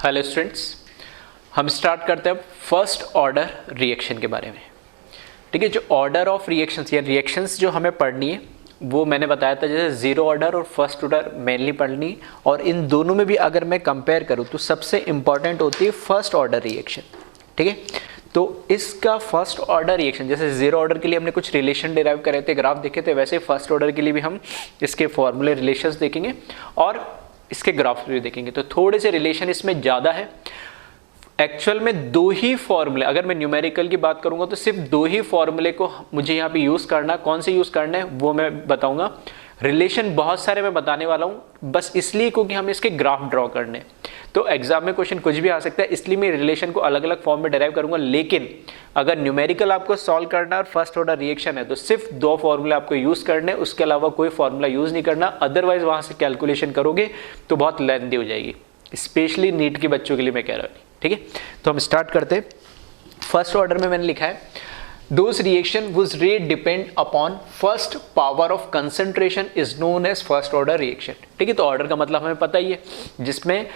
Hello students, हम start करते हैं फर्स्ट ऑर्डर रिएक्शन के बारे में। ठीक है, जो ऑर्डर ऑफ रिएक्शंस या रिएक्शंस जो हमें पढ़नी है वो मैंने बताया था, जैसे जीरो ऑर्डर और फर्स्ट ऑर्डर मेनली पढ़नी, और इन दोनों में भी अगर मैं कंपेयर करूँ तो सबसे इंपॉर्टेंट होती है फर्स्ट ऑर्डर रिएक्शन। ठीक है, तो इसका फर्स्ट ऑर्डर रिएक्शन, जैसे जीरो ऑर्डर के लिए हमने कुछ रिलेशन डिराइव करे थे, ग्राफ देखे थे, वैसे फर्स्ट ऑर्डर के लिए भी हम इसके फॉर्मूले रिलेशंस देखेंगे और इसके ग्राफ भी देखेंगे। तो थोड़े से रिलेशन इसमें ज़्यादा है। एक्चुअल में दो ही फॉर्मूले, अगर मैं न्यूमेरिकल की बात करूंगा तो सिर्फ दो ही फॉर्मूले को मुझे यहाँ पे यूज़ करना, कौन से यूज़ करना है वो मैं बताऊंगा। रिलेशन बहुत सारे मैं बताने वाला हूँ, बस इसलिए क्योंकि हमें इसके ग्राफ ड्रॉ करने। तो एग्जाम में क्वेश्चन कुछ भी आ सकता है, इसलिए मैं रिलेशन को अलग अलग फॉर्म में डिराइव करूंगा। लेकिन अगर न्यूमेरिकल आपको सॉल्व करना और फर्स्ट ऑर्डर रिएक्शन है तो सिर्फ दो फॉर्मूला आपको यूज़ करने, उसके अलावा कोई फॉर्मूला यूज़ नहीं करना। अदरवाइज वहाँ से कैलकुलेशन करोगे तो बहुत लेंथी हो जाएगी, स्पेशली नीट के बच्चों के लिए मैं कह रहा हूँ। ठीक है, तो हम स्टार्ट करते हैं। फर्स्ट ऑर्डर में मैंने लिखा है Those reaction whose rate depend upon first power of concentration is known as first order reaction। ठीक है, तो ऑर्डर का मतलब हमें पता ही है, जिसमें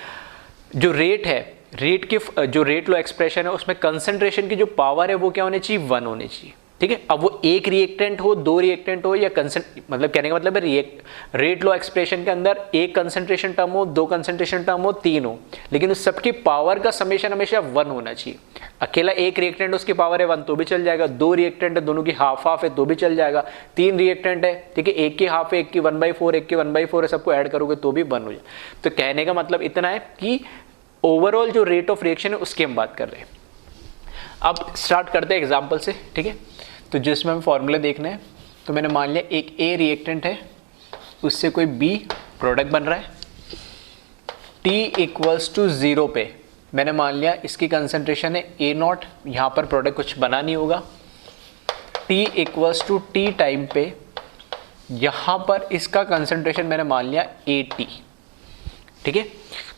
जो रेट है, रेट की जो रेट लो एक्सप्रेशन है उसमें कंसंट्रेशन की जो पावर है वो क्या होनी चाहिए, 1 होनी चाहिए। ठीक है, अब वो एक रिएक्टेंट हो, दो रिएक्टेंट हो या मतलब कहने का मतलब है रेट लो एक्सप्रेशन के अंदर एक कंसंट्रेशन टर्म हो, दो कंसंट्रेशन टर्म हो, तीन हो, लेकिन उस सबकी पावर का समेशन हमेशा 1 होना चाहिए। अकेला एक रिएक्टेंट उसकी पावर है 1 तो भी चल जाएगा, दो रिएक्टेंट है दोनों की हाफ हाफ है तो भी चल जाएगा, तीन रिएक्टेंट है, ठीक है, एक की हाफ है, एक की 1/4, एक की 1/4 है, सबको ऐड करोगे तो भी 1 हो जाए। तो कहने का मतलब इतना है कि ओवरऑल जो रेट ऑफ रिएक्शन है उसकी हम बात कर रहे हैं। अब स्टार्ट करते हैं एग्जाम्पल से। ठीक है, तो जिसमें हम फॉर्मूले देखने हैं, तो मैंने मान लिया एक ए रिएक्टेंट है, उससे कोई बी प्रोडक्ट बन रहा है। T = 0 पे मैंने मान लिया इसकी कंसंट्रेशन है A0, यहाँ पर प्रोडक्ट कुछ बना नहीं होगा। T = T टाइम पे यहाँ पर इसका कंसंट्रेशन मैंने मान लिया AT। ठीक है,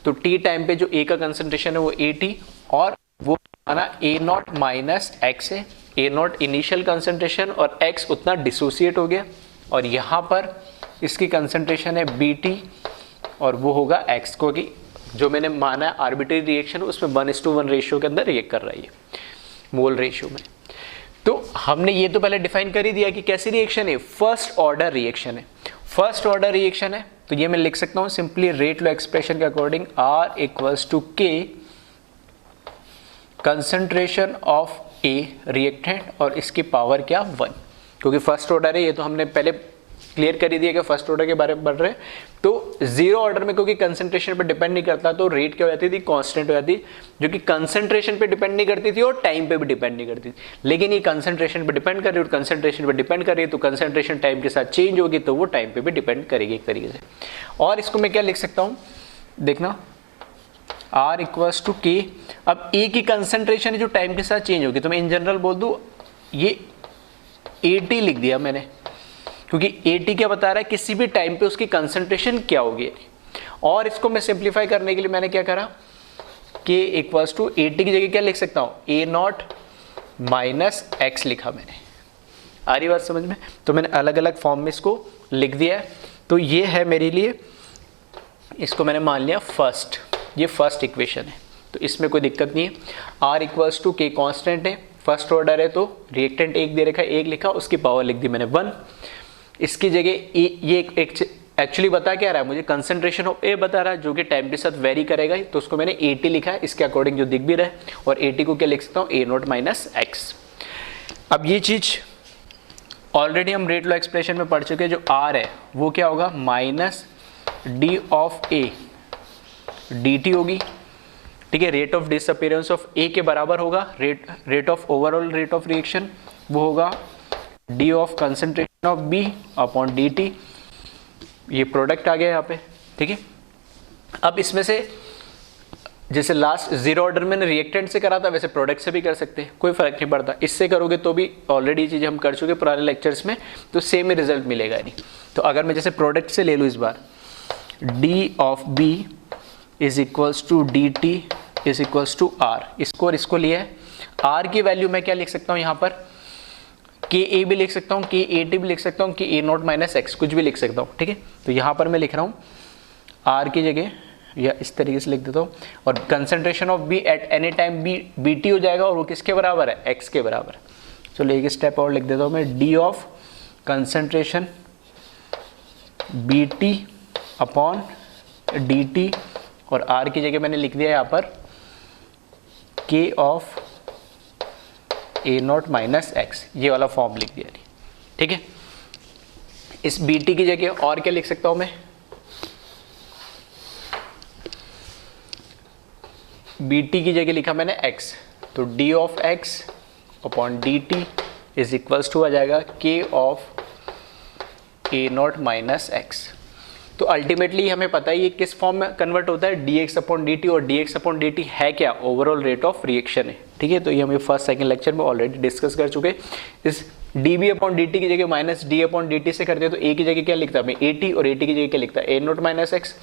तो T टाइम पे जो A का कंसंट्रेशन है वो AT, और वो माना A0 माइनस X है। A0 इनिशियल कंसंट्रेशन और X उतना डिसोसिएट हो गया, और यहाँ पर इसकी कंसंट्रेशन है BT और वो होगा X को, कि जो मैंने माना है आर्बिट्रेरी रिएक्शन उसमें 1:1 रेशियो के अंदर रिएक्ट कर रही है, मोल रेशियो में। तो हमने ये तो पहले डिफाइन कर ही दिया कि कैसी रिएक्शन है, फर्स्ट ऑर्डर रिएक्शन है। फर्स्ट ऑर्डर रिएक्शन है तो ये मैं लिख सकता हूँ सिंपली रेट लो एक्सप्रेशन के according, R = K concentration of A reactant और इसकी पावर क्या 1, क्योंकि फर्स्ट ऑर्डर है ये तो हमने पहले क्लियर कर ही दिया कि फर्स्ट ऑर्डर के बारे में पढ़ रहे हैं। तो जीरो ऑर्डर में क्योंकि कंसंट्रेशन पे डिपेंड नहीं करता तो रेट क्या हो जाती थी, कांस्टेंट हो जाती, जो कि कंसंट्रेशन पे डिपेंड नहीं करती थी और टाइम पे भी डिपेंड नहीं करती थी। लेकिन ये कंसंट्रेशन पे डिपेंड कर रही है और कंसंट्रेशन पे डिपेंड कर रही है, तो कंसंट्रेशन टाइम के साथ चेंज होगी तो वो टाइम पे भी डिपेंड करेगी एक तरीके से। और इसको मैं क्या लिख सकता हूँ, देखना R = K। अब A की कंसंट्रेशन है जो टाइम के साथ चेंज होगी, तो मैं इन जनरल बोल दूं ये AT लिख दिया मैंने, क्योंकि AT क्या बता रहा है, किसी भी टाइम पे उसकी कंसंट्रेशन क्या होगी। और इसको मैं सिंप्लीफाई करने के लिए मैंने क्या करा, K = AT की जगह क्या लिख सकता हूँ, A0 माइनस X लिखा मैंने। आ रही बात समझ में? तो मैंने अलग अलग फॉर्म में इसको लिख दिया है। तो ये है मेरे लिए, इसको मैंने मान लिया फर्स्ट, ये फर्स्ट इक्वेशन है, तो इसमें कोई दिक्कत नहीं है। R = K कांस्टेंट है, फर्स्ट ऑर्डर है तो रिएक्टेंट एक दे रखा है, एक लिखा, उसकी पावर लिख दी मैंने 1। इसकी जगह ये एक्चुअली बता क्या रहा है मुझे, कंसंट्रेशन ऑफ A बता रहा है जो कि टाइम के साथ वेरी करेगा, तो उसको मैंने AT लिखा है इसके अकॉर्डिंग जो दिख भी रहा है, और AT को क्या लिख सकता हूँ, A0 माइनस X। अब ये चीज ऑलरेडी हम रेट लो एक्सप्रेशन में पढ़ चुके हैं, जो R है वो क्या होगा, minus D of A dt होगी। ठीक है, rate of disappearance of A के बराबर होगा rate of overall rate of reaction, वो होगा D of concentration of B upon dt। ये प्रोडक्ट आ गया यहाँ पे। ठीक है, अब इसमें से जैसे लास्ट जीरो ऑर्डर में रिएक्टेंट से करा था वैसे प्रोडक्ट से भी कर सकते हैं, कोई फर्क नहीं पड़ता। इससे करोगे तो भी ऑलरेडी चीज़ें हम कर चुके पुराने लेक्चर्स में, तो सेम ही रिजल्ट मिलेगा नहीं। तो अगर मैं जैसे प्रोडक्ट से ले लूँ इस बार, D of B = dt = R, इसको और इसको लिया है। R की वैल्यू मैं क्या लिख सकता हूँ यहाँ पर, KA भी लिख सकता हूँ, KAT भी लिख सकता हूँ, कि A0 माइनस X कुछ भी लिख सकता हूँ। ठीक है, तो यहाँ पर मैं लिख रहा हूँ R की जगह या इस तरीके से लिख देता हूँ, और concentration of B at any time B T हो जाएगा, और वो किसके बराबर है, एक्स के बराबर। चलो एक स्टेप और लिख देता हूँ मैं, D of concentration B T upon D T, और आर की जगह मैंने लिख दिया यहाँ पर K of A not minus x, ये वाला फॉर्म लिख दिया। ठीक है, इस बी टी की जगह और क्या लिख सकता हूँ मैं, बी टी की जगह लिखा मैंने x, तो d of x upon D T is equals to आ जाएगा k of A not minus x. तो अल्टीमेटली हमें पता है ये किस फॉर्म में कन्वर्ट होता है, dx अपॉन डी टी, और dx अपॉन डी टी है क्या, ओवरऑल रेट ऑफ रिएक्शन है। ठीक है, तो ये हम फर्स्ट सेकंड लेक्चर में ऑलरेडी डिस्कस कर चुके। इस db अपॉन dt की जगह माइनस d अपॉन dt से करते हैं, तो a की जगह क्या लिखता है मैं, at, और at की जगह क्या लिखता है, ए नॉट माइनस एक्स।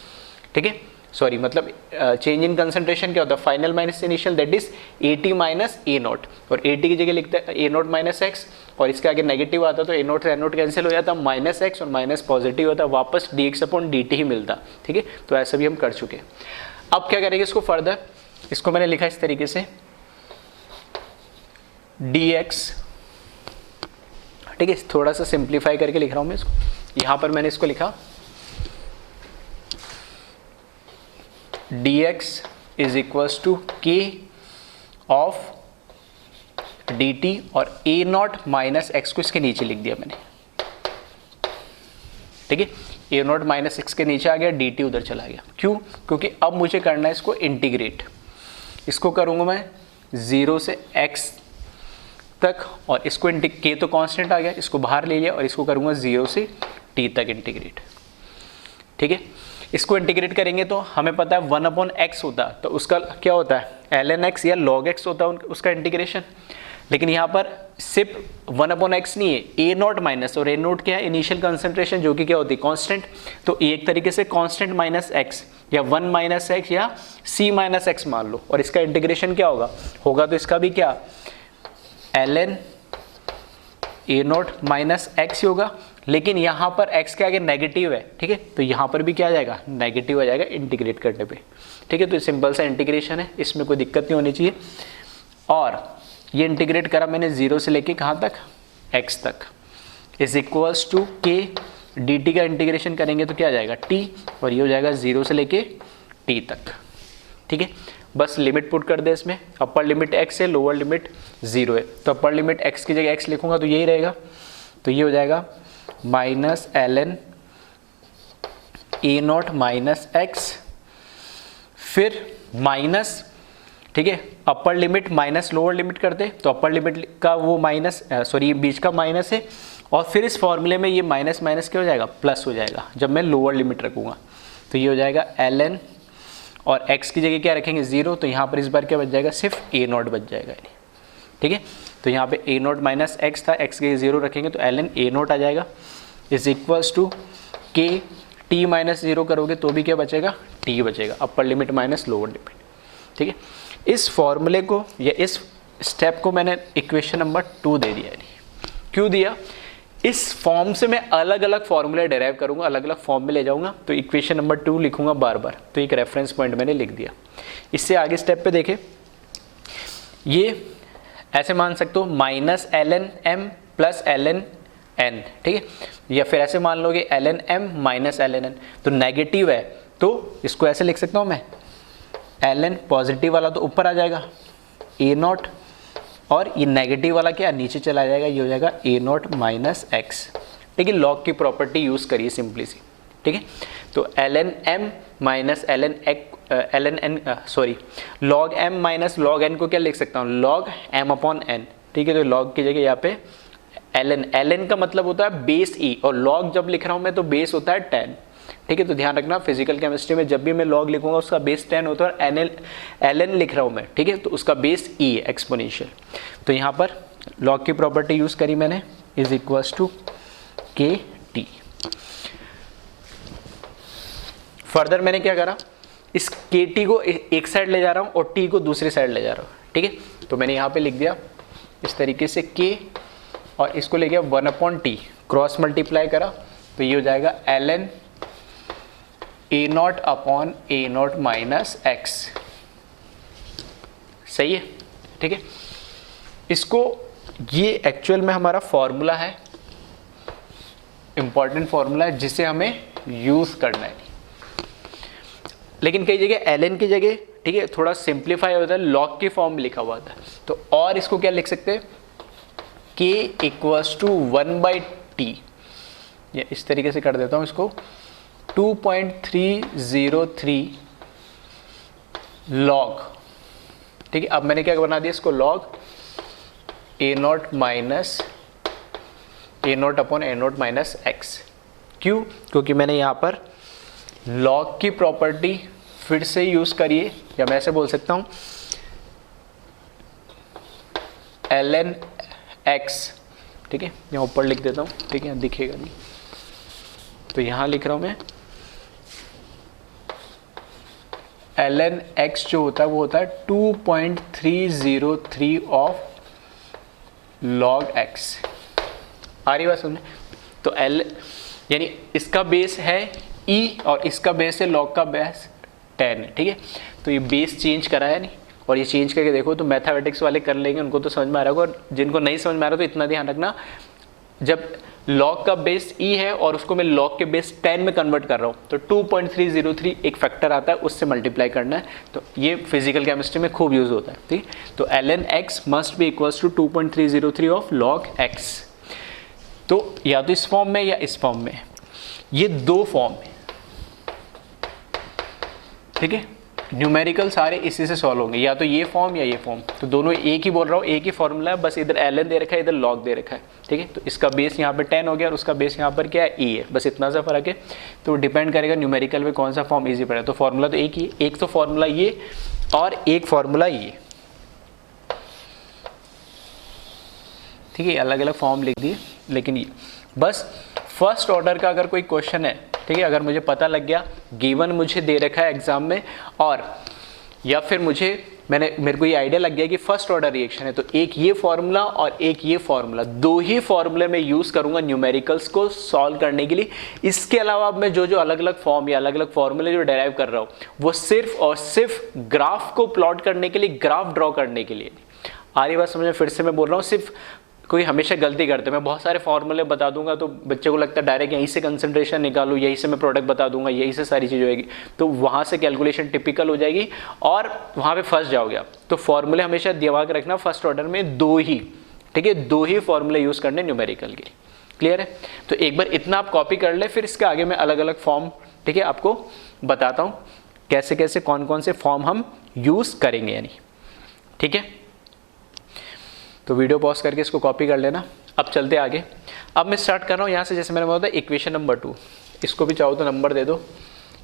ठीक है, सॉरी मतलब चेंज इन कंसंट्रेशन क्या होता है, final minus initial, that is eighty minus A not, और एटी की जगह लिखता है ए नॉट माइनस एक्स, और इसके आगे नेगेटिव आता तो ए नॉट से ए नॉट कैंसिल हो जाता, माइनस एक्स और माइनस पॉजिटिव होता, वापस D X upon D T ही मिलता। ठीक है, तो ऐसा भी हम कर चुके हैं। अब क्या करेंगे इसको फर्दर, इसको मैंने लिखा इस तरीके से डी एक्स। ठीक है, थोड़ा सा सिंप्लीफाई करके लिख रहा हूँ मैं इसको, यहाँ पर मैंने इसको लिखा dx इज इक्वल्स टू के ऑफ डी टी, और ए नॉट माइनस एक्स को इसके नीचे लिख दिया मैंने। ठीक है, ए नॉट माइनस एक्स के नीचे आ गया, डी टी उधर चला गया। क्यों, क्योंकि अब मुझे करना है इसको इंटीग्रेट। इसको करूँगा मैं 0 से x तक, और इसको के तो कांस्टेंट आ गया, इसको बाहर ले लिया, और इसको करूँगा 0 से t तक इंटीग्रेट। ठीक है, इसको इंटीग्रेट करेंगे तो हमें पता है 1 अपॉन एक्स होता है, तो उसका क्या होता है ln x या log x होता है उसका इंटीग्रेशन। लेकिन यहाँ पर सिर्फ 1 अपॉन एक्स नहीं है, ए नॉट माइनस, और ए नॉट क्या है, इनिशियल कंसंट्रेशन, जो कि क्या होती है कांस्टेंट। तो एक तरीके से कांस्टेंट माइनस एक्स, या 1 माइनस एक्स, या c माइनस एक्स मान लो, और इसका इंटीग्रेशन क्या होगा तो इसका भी क्या ln A not minus x होगा। लेकिन यहाँ पर x के आगे नेगेटिव है। ठीक है, तो यहाँ पर भी क्या आ जाएगा, नेगेटिव आ जाएगा इंटीग्रेट करने पे। ठीक है, तो सिंपल सा इंटीग्रेशन है, इसमें कोई दिक्कत नहीं होनी चाहिए। और ये इंटीग्रेट करा मैंने 0 से लेके कहाँ तक, x तक, इज इक्वल्स टू के डी टी का इंटीग्रेशन करेंगे तो क्या आ जाएगा t, और ये हो जाएगा 0 से लेके t तक। ठीक है, बस लिमिट पुट कर दे इसमें, अपर लिमिट x है, लोअर लिमिट 0 है, तो अपर लिमिट x की जगह x लिखूंगा तो यही रहेगा, तो ये हो जाएगा minus ln A not minus x, फिर माइनस, ठीक है, upper limit minus lower limit करते, तो अपर लिमिट का वो माइनस, सॉरी ये बीच का माइनस है, और फिर इस फॉर्मूले में ये माइनस माइनस क्या हो जाएगा, प्लस हो जाएगा जब मैं लोअर लिमिट रखूँगा। तो ये हो जाएगा ln, और x की जगह क्या रखेंगे 0, तो यहाँ पर इस बार क्या बच जाएगा, सिर्फ ए नॉट बच जाएगा। ठीक है, तो यहाँ पे ए नॉट माइनस एक्स था, x के 0 रखेंगे तो ln ए नॉट आ जाएगा, is equals to K T minus 0 करोगे तो भी क्या बचेगा, t बचेगा, upper limit minus lower limit. ठीक है, इस फॉर्मूले को या इस स्टेप को मैंने इक्वेशन नंबर 2 दे दिया। क्यों दिया, इस फॉर्म से मैं अलग अलग फॉर्मूले डेराइव करूंगा, अलग अलग फॉर्म में ले जाऊंगा, तो इक्वेशन नंबर 2 लिखूंगा बार बार, तो एक रेफरेंस पॉइंट मैंने लिख दिया। इससे आगे स्टेप पे देखें, ये ऐसे मान सकते हो minus ln m plus ln n। ठीक है, या फिर ऐसे मान लोगे ln m minus ln n, तो नेगेटिव है तो इसको ऐसे लिख सकता हूँ मैं, ln पॉजिटिव वाला तो ऊपर आ जाएगा ए नॉट, और ये नेगेटिव वाला क्या नीचे चला जाएगा, ये हो जाएगा ए नॉट माइनस एक्स। ठीक है, लॉग की प्रॉपर्टी यूज़ करिए सिंपली सी। ठीक है, तो ln m minus ln n, sorry log m minus log n को क्या लिख सकता हूँ, log m अपॉन n। ठीक है, तो log की जगह यहाँ पे ln का मतलब होता है बेस e, और log जब लिख रहा हूँ मैं तो बेस होता है 10। ठीक है, तो ध्यान रखना फिजिकल केमिस्ट्री में जब भी मैं log लिखूंगा उसका बेस 10 होता है, और ln लिख रहा हूँ मैं, ठीक है, तो उसका बेस e है, एक्सपोनेंशियल। तो यहाँ पर log की प्रॉपर्टी यूज़ करी मैंने, is equals to K T. Further मैंने क्या करा, इस के टी को एक साइड ले जा रहा हूँ और टी को दूसरी साइड ले जा रहा हूँ। ठीक है, तो मैंने यहाँ पे लिख दिया इस तरीके से के, और इसको ले गया 1 अपॉन टी, क्रॉस मल्टीप्लाई करा, तो ये हो जाएगा ln A not upon A not minus x. सही है, ठीक है। इसको, ये एक्चुअल में हमारा फॉर्मूला है, इंपॉर्टेंट फॉर्मूला है जिसे हमें यूज करना है। लेकिन कई जगह एल की जगह, ठीक है, थोड़ा सिंप्लीफाई होता है, लॉग की फॉर्म लिखा हुआ था। तो और इसको क्या लिख सकते हैं, k इक्वल्स टू 1/t, या इस तरीके से कर देता हूँ इसको, 2.303 लॉग, ठीक है। अब मैंने क्या बना दिया इसको, log A not minus A not upon A not minus x. क्यों? क्योंकि मैंने यहाँ पर लॉग की प्रॉपर्टी फिर से यूज करिए, या मैं ऐसे बोल सकता हूँ ln x, ठीक है, यहाँ ऊपर लिख देता हूँ, ठीक है, दिखेगा नहीं तो यहाँ लिख रहा हूँ मैं, ln x जो होता है वो होता है 2.303 ऑफ log x। आ रही बात समझे? तो l यानी इसका बेस है e और इसका बेस है log का बेस 10 है, ठीक है। तो ये बेस चेंज करा है नहीं, और ये चेंज करके देखो तो मैथमेटिक्स वाले कर लेंगे, उनको तो समझ में आ रहा होगा, और जिनको नहीं समझ में आ रहा तो इतना ध्यान रखना, जब log का बेस e है और उसको मैं log के बेस 10 में कन्वर्ट कर रहा हूँ तो 2.303 एक फैक्टर आता है, उससे मल्टीप्लाई करना है। तो ये फिजिकल केमिस्ट्री में खूब यूज होता है, ठीक। तो ln x must be equals to 2.303 of log x। तो या तो इस फॉर्म में या इस फॉर्म में, ये दो फॉर्म है, ठीक है। न्यूमेरिकल सारे इसी से सॉल्व होंगे, या तो ये फॉर्म या ये फॉर्म। तो दोनों एक ही बोल रहा हूँ, एक ही फॉर्मूला है, बस इधर ln दे रखा है, इधर log दे रखा है, ठीक है। तो इसका बेस यहाँ पे 10 हो गया और उसका बेस यहाँ पर क्या है, e है, बस इतना सा फर्क है। तो डिपेंड करेगा न्यूमेरिकल में कौन सा फॉर्म इजी पड़ेगा। तो फॉर्मूला तो एक ही, एक तो फॉर्मूला ये और एक फॉर्मूला ये, ठीक है। अलग अलग फॉर्म लिख दिए, लेकिन ये बस फर्स्ट ऑर्डर का अगर कोई क्वेश्चन है, ठीक है, अगर मुझे पता लग गया, गिवन मुझे दे रखा है एग्जाम में, और या फिर मेरे को ये आइडिया लग गया कि फर्स्ट ऑर्डर रिएक्शन है, तो एक ये फॉर्मूला और एक ये फॉर्मूला, दो ही फॉर्मूले में यूज करूंगा न्यूमेरिकल्स को सॉल्व करने के लिए। इसके अलावा अब मैं जो जो अलग अलग फॉर्म या अलग अलग फॉर्मूले जो डेराइव कर रहा हूँ वो सिर्फ और सिर्फ ग्राफ को प्लॉट करने के लिए, ग्राफ ड्रॉ करने के लिए। आ रही बात समझ में? फिर से मैं बोल रहा हूँ, सिर्फ कोई हमेशा गलती करते हैं, मैं बहुत सारे फॉर्मूले बता दूंगा तो बच्चे को लगता है डायरेक्ट यहीं से कंसंट्रेशन निकालूँ, यहीं से मैं प्रोडक्ट बता दूंगा, यहीं से सारी चीज़ होगी, तो वहाँ से कैलकुलेशन टिपिकल हो जाएगी और वहाँ पे फंस जाओगे आप। तो फॉर्मूले हमेशा दिमाग रखना, फर्स्ट ऑर्डर में दो ही, ठीक है, दो ही फॉर्मूले यूज़ करने न्यूमेरिकल के लिए। क्लियर है? तो एक बार इतना आप कॉपी कर ले, फिर इसके आगे मैं अलग अलग फॉर्म, ठीक है, आपको बताता हूँ कैसे कैसे कौन कौन से फॉर्म हम यूज़ करेंगे, यानी ठीक है। तो वीडियो पॉज करके इसको कॉपी कर लेना। अब चलते आगे। अब मैं स्टार्ट कर रहा हूँ यहाँ से, जैसे मैंने बोला था इक्वेशन नंबर 2, इसको भी चाहो तो नंबर दे दो,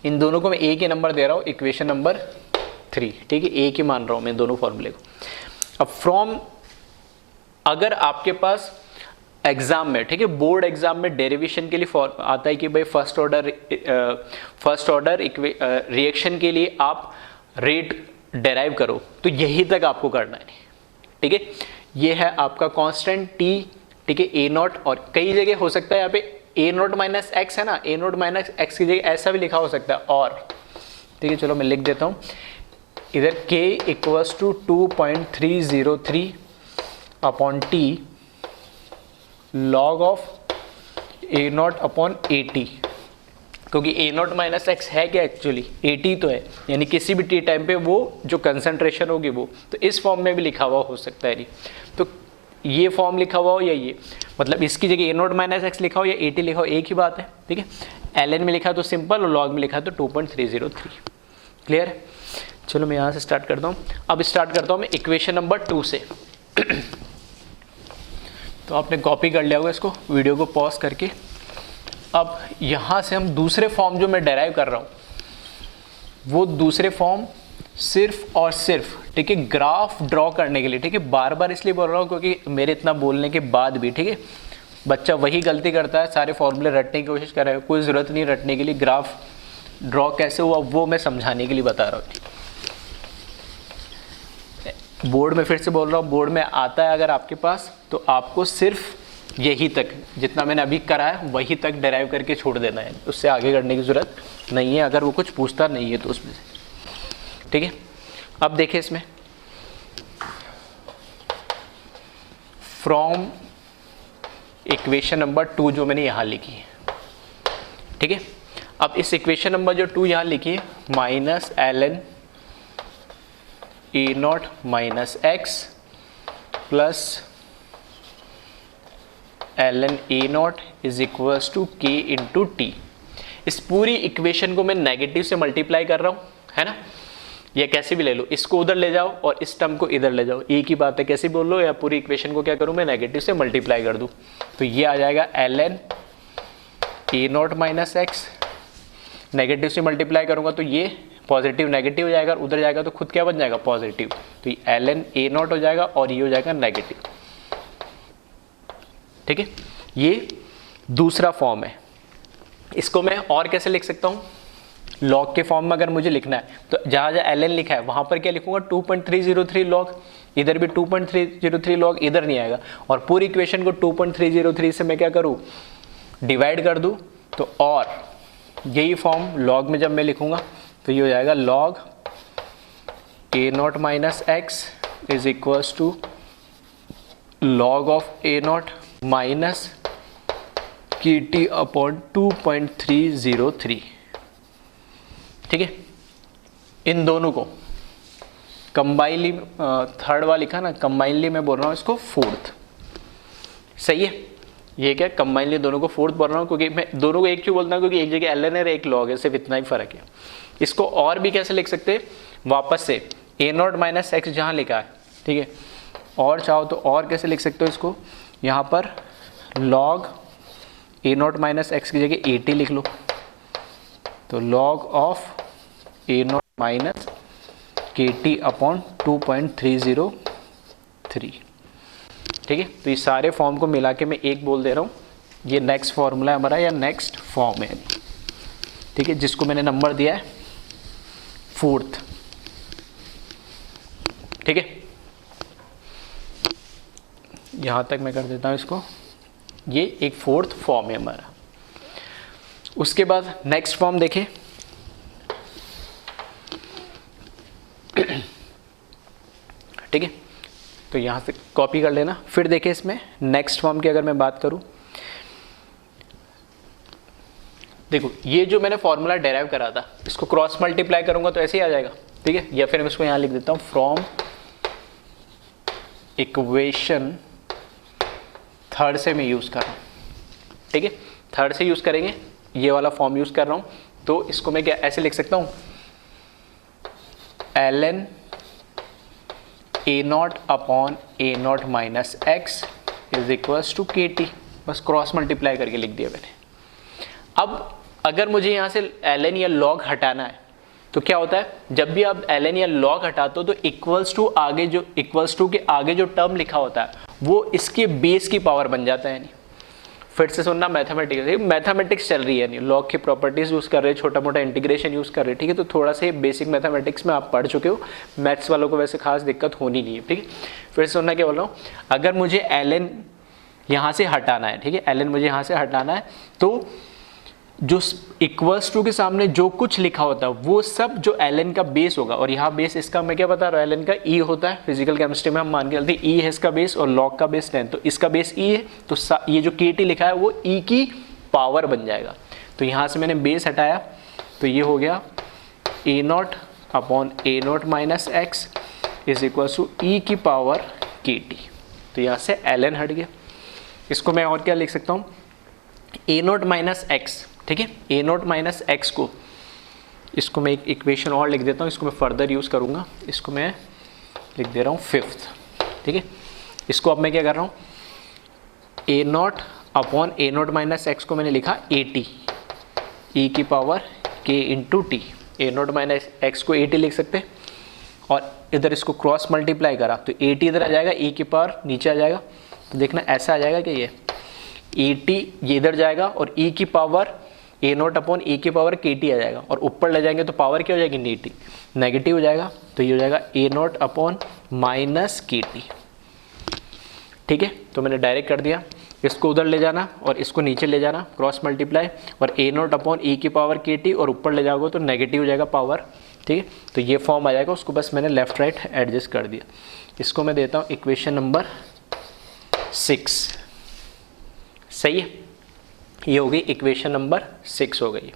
इन दोनों को मैं एक ही नंबर दे रहा हूँ, इक्वेशन नंबर 3, ठीक है, एक ही मान रहा हूँ मैं दोनों फॉर्मूले को। अब फ्रॉम, अगर आपके पास एग्जाम में, ठीक है, बोर्ड एग्जाम में डेरिवेशन के लिए आता है कि भाई फर्स्ट ऑर्डर रिएक्शन के लिए आप रेट डेराइव करो, तो यही तक आपको करना है, ठीक है। ये है आपका कांस्टेंट t, ठीक है, a नॉट, और कई जगह हो सकता है यहाँ पे a नॉट माइनस एक्स है ना, a नॉट माइनस एक्स की जगह ऐसा भी लिखा हो सकता है, और ठीक है, चलो मैं लिख देता हूँ इधर k equals to 2.303 upon t log of a naught upon at, क्योंकि a नॉट माइनस एक्स है क्या, एक्चुअली at तो है, यानी किसी भी t टाइम पे वो जो कंसंट्रेशन होगी वो, तो इस फॉर्म में भी लिखा हुआ हो सकता है। तो ये फॉर्म लिखा हुआ हो या ये, मतलब इसकी जगह a नॉट माइनस एक्स लिखा हो या at लिखा हो, एक ही बात है, ठीक है। ln में लिखा तो सिंपल और log में लिखा तो 2.303। क्लियर है? चलो मैं यहाँ से स्टार्ट करता हूँ। अब स्टार्ट करता हूँ मैं इक्वेशन नंबर 2 से। तो आपने कॉपी कर लिया होगा इसको, वीडियो को पॉज करके। अब यहाँ से हम दूसरे फॉर्म जो मैं डेराइव कर रहा हूँ, वो दूसरे फॉर्म सिर्फ और सिर्फ, ठीक है, ग्राफ ड्रॉ करने के लिए, ठीक है। बार बार इसलिए बोल रहा हूँ क्योंकि मेरे इतना बोलने के बाद भी, ठीक है, बच्चा वही गलती करता है, सारे फॉर्मूले रटने की कोशिश कर रहा है, कोई ज़रूरत नहीं रटने के लिए। ग्राफ ड्रॉ कैसे हुआ वो मैं समझाने के लिए बता रहा हूँ। बोर्ड में फिर से बोल रहा हूँ, बोर्ड में आता है अगर आपके पास, तो आपको सिर्फ यही तक जितना मैंने अभी करा है वही तक डेराइव करके छोड़ देना है, उससे आगे करने की ज़रूरत नहीं है अगर वो कुछ पूछता नहीं है तो उसमें से। ठीक है, अब देखिए इसमें फ्रॉम इक्वेशन नंबर 2 जो मैंने यहाँ लिखी है। ठीक है, अब इस इक्वेशन नंबर जो 2 यहाँ लिखी है, minus ln A not minus x plus ln A naught is equals to K into T. इस पूरी इक्वेशन को मैं नेगेटिव से मल्टीप्लाई कर रहा हूँ, है ना, या कैसे भी ले लो, इसको उधर ले जाओ और इस टर्म को इधर ले जाओ, एक ही बात है, कैसे बोल लो, या पूरी इक्वेशन को क्या करूँ मैं नेगेटिव से मल्टीप्लाई कर दूँ, तो ये आ जाएगा ln A not minus x, negative से मल्टीप्लाई करूँगा तो ये पॉजिटिव नेगेटिव हो जाएगा, उधर जाएगा तो खुद क्या बन जाएगा पॉजिटिव, तो ये ln ए नॉट हो जाएगा और ये हो जाएगा नेगेटिव। ठीक है, ये दूसरा फॉर्म है। इसको मैं और कैसे लिख सकता हूँ, लॉग के फॉर्म में अगर मुझे लिखना है तो जहाँ जहाँ ln लिखा है वहाँ पर क्या लिखूंगा 2.303 लॉग, इधर भी 2.303 लॉग, इधर नहीं आएगा, और पूरी इक्वेशन को 2.303 से मैं क्या करूँ डिवाइड कर दूँ, तो और यही फॉर्म लॉग में जब मैं लिखूंगा तो ये हो जाएगा log A not minus x is equals to log of A not minus K T upon 2.303। ठीक है, इन दोनों को कंबाइनली, थर्ड वाला लिखा ना कंबाइनली, मैं बोल रहा हूँ इसको फोर्थ, सही है, ये क्या कंबाइनली दोनों को फोर्थ बोल रहा हूँ, क्योंकि मैं दोनों को एक क्यों बोलता हूँ, क्योंकि एक जगह ln है एक लॉग है, सिर्फ इतना ही फर्क है। इसको और भी कैसे लिख सकते हैं, वापस से ए नॉट माइनस एक्स जहाँ लिखा है, ठीक है, और चाहो तो और कैसे लिख सकते हो इसको, यहाँ पर log A not minus x की जगह 80 लिख लो, तो log of A not minus K T upon 2.303। ठीक है, तो ये सारे फॉर्म को मिला के मैं एक बोल दे रहा हूँ, ये नेक्स्ट फॉर्मूला है हमारा या नेक्स्ट फॉर्म है। ठीक है, जिसको मैंने नंबर दिया है 4th। ठीक है, यहाँ तक मैं कर देता हूँ इसको, ये एक 4th फॉर्म है हमारा। उसके बाद नेक्स्ट फॉर्म देखें, ठीक है, तो यहाँ से कॉपी कर लेना। फिर देखें इसमें नेक्स्ट फॉर्म की अगर मैं बात करूँ, देखो ये जो मैंने फॉर्मूला डेराइव करा था इसको क्रॉस मल्टीप्लाई करूँगा तो ऐसे ही आ जाएगा। ठीक है, या फिर मैं इसको यहाँ लिख देता हूँ फ्रॉम इक्वेशन 3rd से मैं यूज़ कर रहा हूँ। ठीक है, 3rd से यूज़ करेंगे, ये वाला फॉर्म यूज़ कर रहा हूँ, तो इसको मैं क्या ऐसे लिख सकता हूँ, ln A not upon A not minus x is equals to K T, बस क्रॉस मल्टीप्लाई करके लिख दिया मैंने। अब अगर मुझे यहाँ से ln या log हटाना है तो क्या होता है, जब भी आप ln या log हटाते हो तो इक्वल्स टू आगे जो इक्वल्स टू के आगे जो टर्म लिखा होता है वो इसके बेस की पावर बन जाता है। नहीं, फिर से सुनना, मैथमेटिक्स चल रही है, नहीं लॉग की प्रॉपर्टीज यूज़ कर रहे हैं, छोटा मोटा इंटीग्रेशन यूज़ कर रहे हैं। ठीक है, तो थोड़ा सा बेसिक मैथमेटिक्स में आप पढ़ चुके हो, मैथ्स वालों को वैसे खास दिक्कत होनी नहीं है। ठीक है, फिर से सुनना क्या बोल रहा हूँ, अगर मुझे ln यहाँ से हटाना है, ठीक है, ln मुझे यहाँ से हटाना है, तो जो इक्वल्स टू के सामने जो कुछ लिखा होता है वो सब जो ln का बेस होगा, और यहाँ बेस इसका मैं क्या बता रहा हूँ ln का e होता है, फिजिकल केमिस्ट्री में हम मान के चलते हैं e है इसका बेस और log का बेस 10, तो इसका बेस e है, तो ये जो kt लिखा है वो e की पावर बन जाएगा। तो यहाँ से मैंने बेस हटाया तो ये हो गया A not upon A not minus x is equal to e की पावर kt, तो यहाँ से ln हट गया। इसको मैं और क्या लिख सकता हूँ, ए नॉट माइनस एक्स, ठीक है, ए नॉट माइनस एक्स को, इसको मैं एक इक्वेशन और लिख देता हूँ, इसको मैं फर्दर यूज़ करूँगा, इसको मैं लिख दे रहा हूँ 5th। ठीक है, इसको अब मैं क्या कर रहा हूँ, A not upon A not minus X को मैंने लिखा 80 ई की power K into T, A not minus X को 80 लिख सकते, और इधर इसको क्रॉस मल्टीप्लाई करा तो 80 इधर आ जाएगा, ई की पावर नीचे आ जाएगा, तो देखना ऐसा आ जाएगा कि ये 80 ये इधर जाएगा और ई की पावर ए नॉट अपॉन ए की पावर के टी आ जाएगा, और ऊपर ले जाएंगे तो पावर क्या हो जाएगी नेगेटिव हो जाएगा, तो ये हो जाएगा ए not upon minus K T. ठीक है, तो मैंने डायरेक्ट कर दिया, इसको उधर ले जाना और इसको नीचे ले जाना, क्रॉस मल्टीप्लाई, और ए नॉट अपॉन ई की पावर के टी, और ऊपर ले जाओगे तो नेगेटिव हो जाएगा पावर, ठीक है। तो ये फॉर्म आ जाएगा, उसको बस मैंने लेफ्ट राइट एडजस्ट कर दिया। इसको मैं देता हूँ इक्वेशन नंबर 6, सही है। ये हो गई इक्वेशन नंबर 6 हो गई।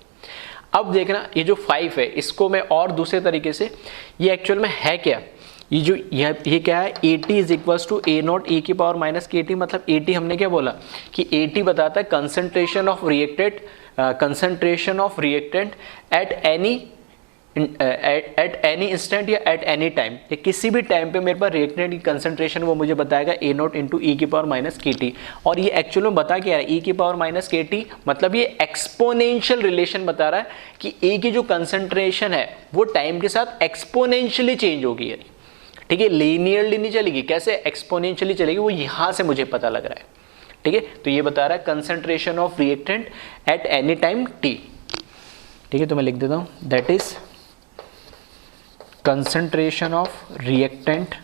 अब देखना ये जो 5 है इसको मैं और दूसरे तरीके से, ये एक्चुअल में है क्या, ये जो ये क्या है, A T is equals to A nought E की पावर माइनस के टी। मतलब ए टी हमने क्या बोला कि ए टी बताता है concentration of reactant at any instant या एट एनी टाइम, या किसी भी टाइम पे मेरे पास रिएक्टेंट की कंसंट्रेशन वो मुझे बताएगा ए नॉट इंटू ई की पावर माइनस के टी। और ये एक्चुअल में बता क्या है, ई की पावर माइनस के टी, मतलब ये एक्सपोनेंशियल रिलेशन बता रहा है कि ए की जो कंसंट्रेशन है वो टाइम के साथ एक्सपोनेंशियली चेंज होगी, यानी ठीक है, लीनियरली नहीं चलेगी, कैसे एक्सपोनेंशियली चलेगी, वो यहाँ से मुझे पता लग रहा है, ठीक है। तो ये बता रहा है concentration of reactant eight any time T, ठीक है। तो मैं लिख देता हूँ that is concentration of reactant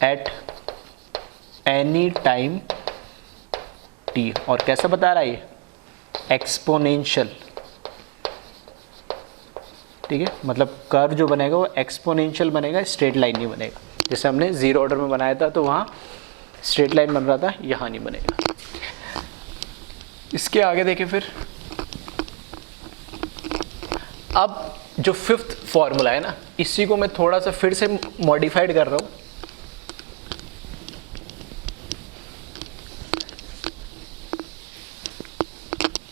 at any time t, और कैसा बता रहा है ये, एक्सपोनेंशियल, ठीक है। मतलब कर्व जो बनेगा वो एक्सपोनेंशियल बनेगा, स्ट्रेट लाइन नहीं बनेगा। जैसे हमने जीरो ऑर्डर में बनाया था तो वहाँ स्ट्रेट लाइन बन रहा था, यहाँ नहीं बनेगा। इसके आगे देखें फिर, अब जो 5th फॉर्मूला है ना, इसी को मैं थोड़ा सा फिर से मॉडिफाइड कर रहा हूं।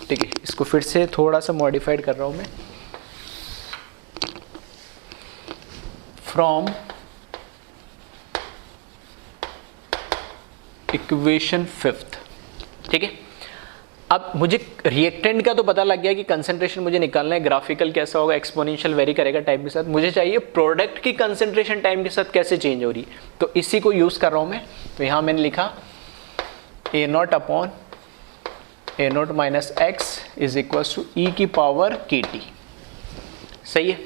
ठीक है, इसको फिर से थोड़ा सा मॉडिफाइड कर रहा हूं मैं। फ्रॉम इक्वेशन 5th, ठीक है। अब मुझे रिएक्टेंट का तो पता लग गया कि कंसंट्रेशन मुझे निकालना है, ग्राफिकल कैसा होगा, एक्सपोनेंशियल वेरी करेगा टाइम के साथ। मुझे चाहिए प्रोडक्ट की कंसंट्रेशन टाइम के साथ कैसे चेंज हो रही है, तो इसी को यूज कर रहा हूं मैं। तो यहां मैंने लिखा A not upon A not minus x is equal to E की पावर के टी, सही है।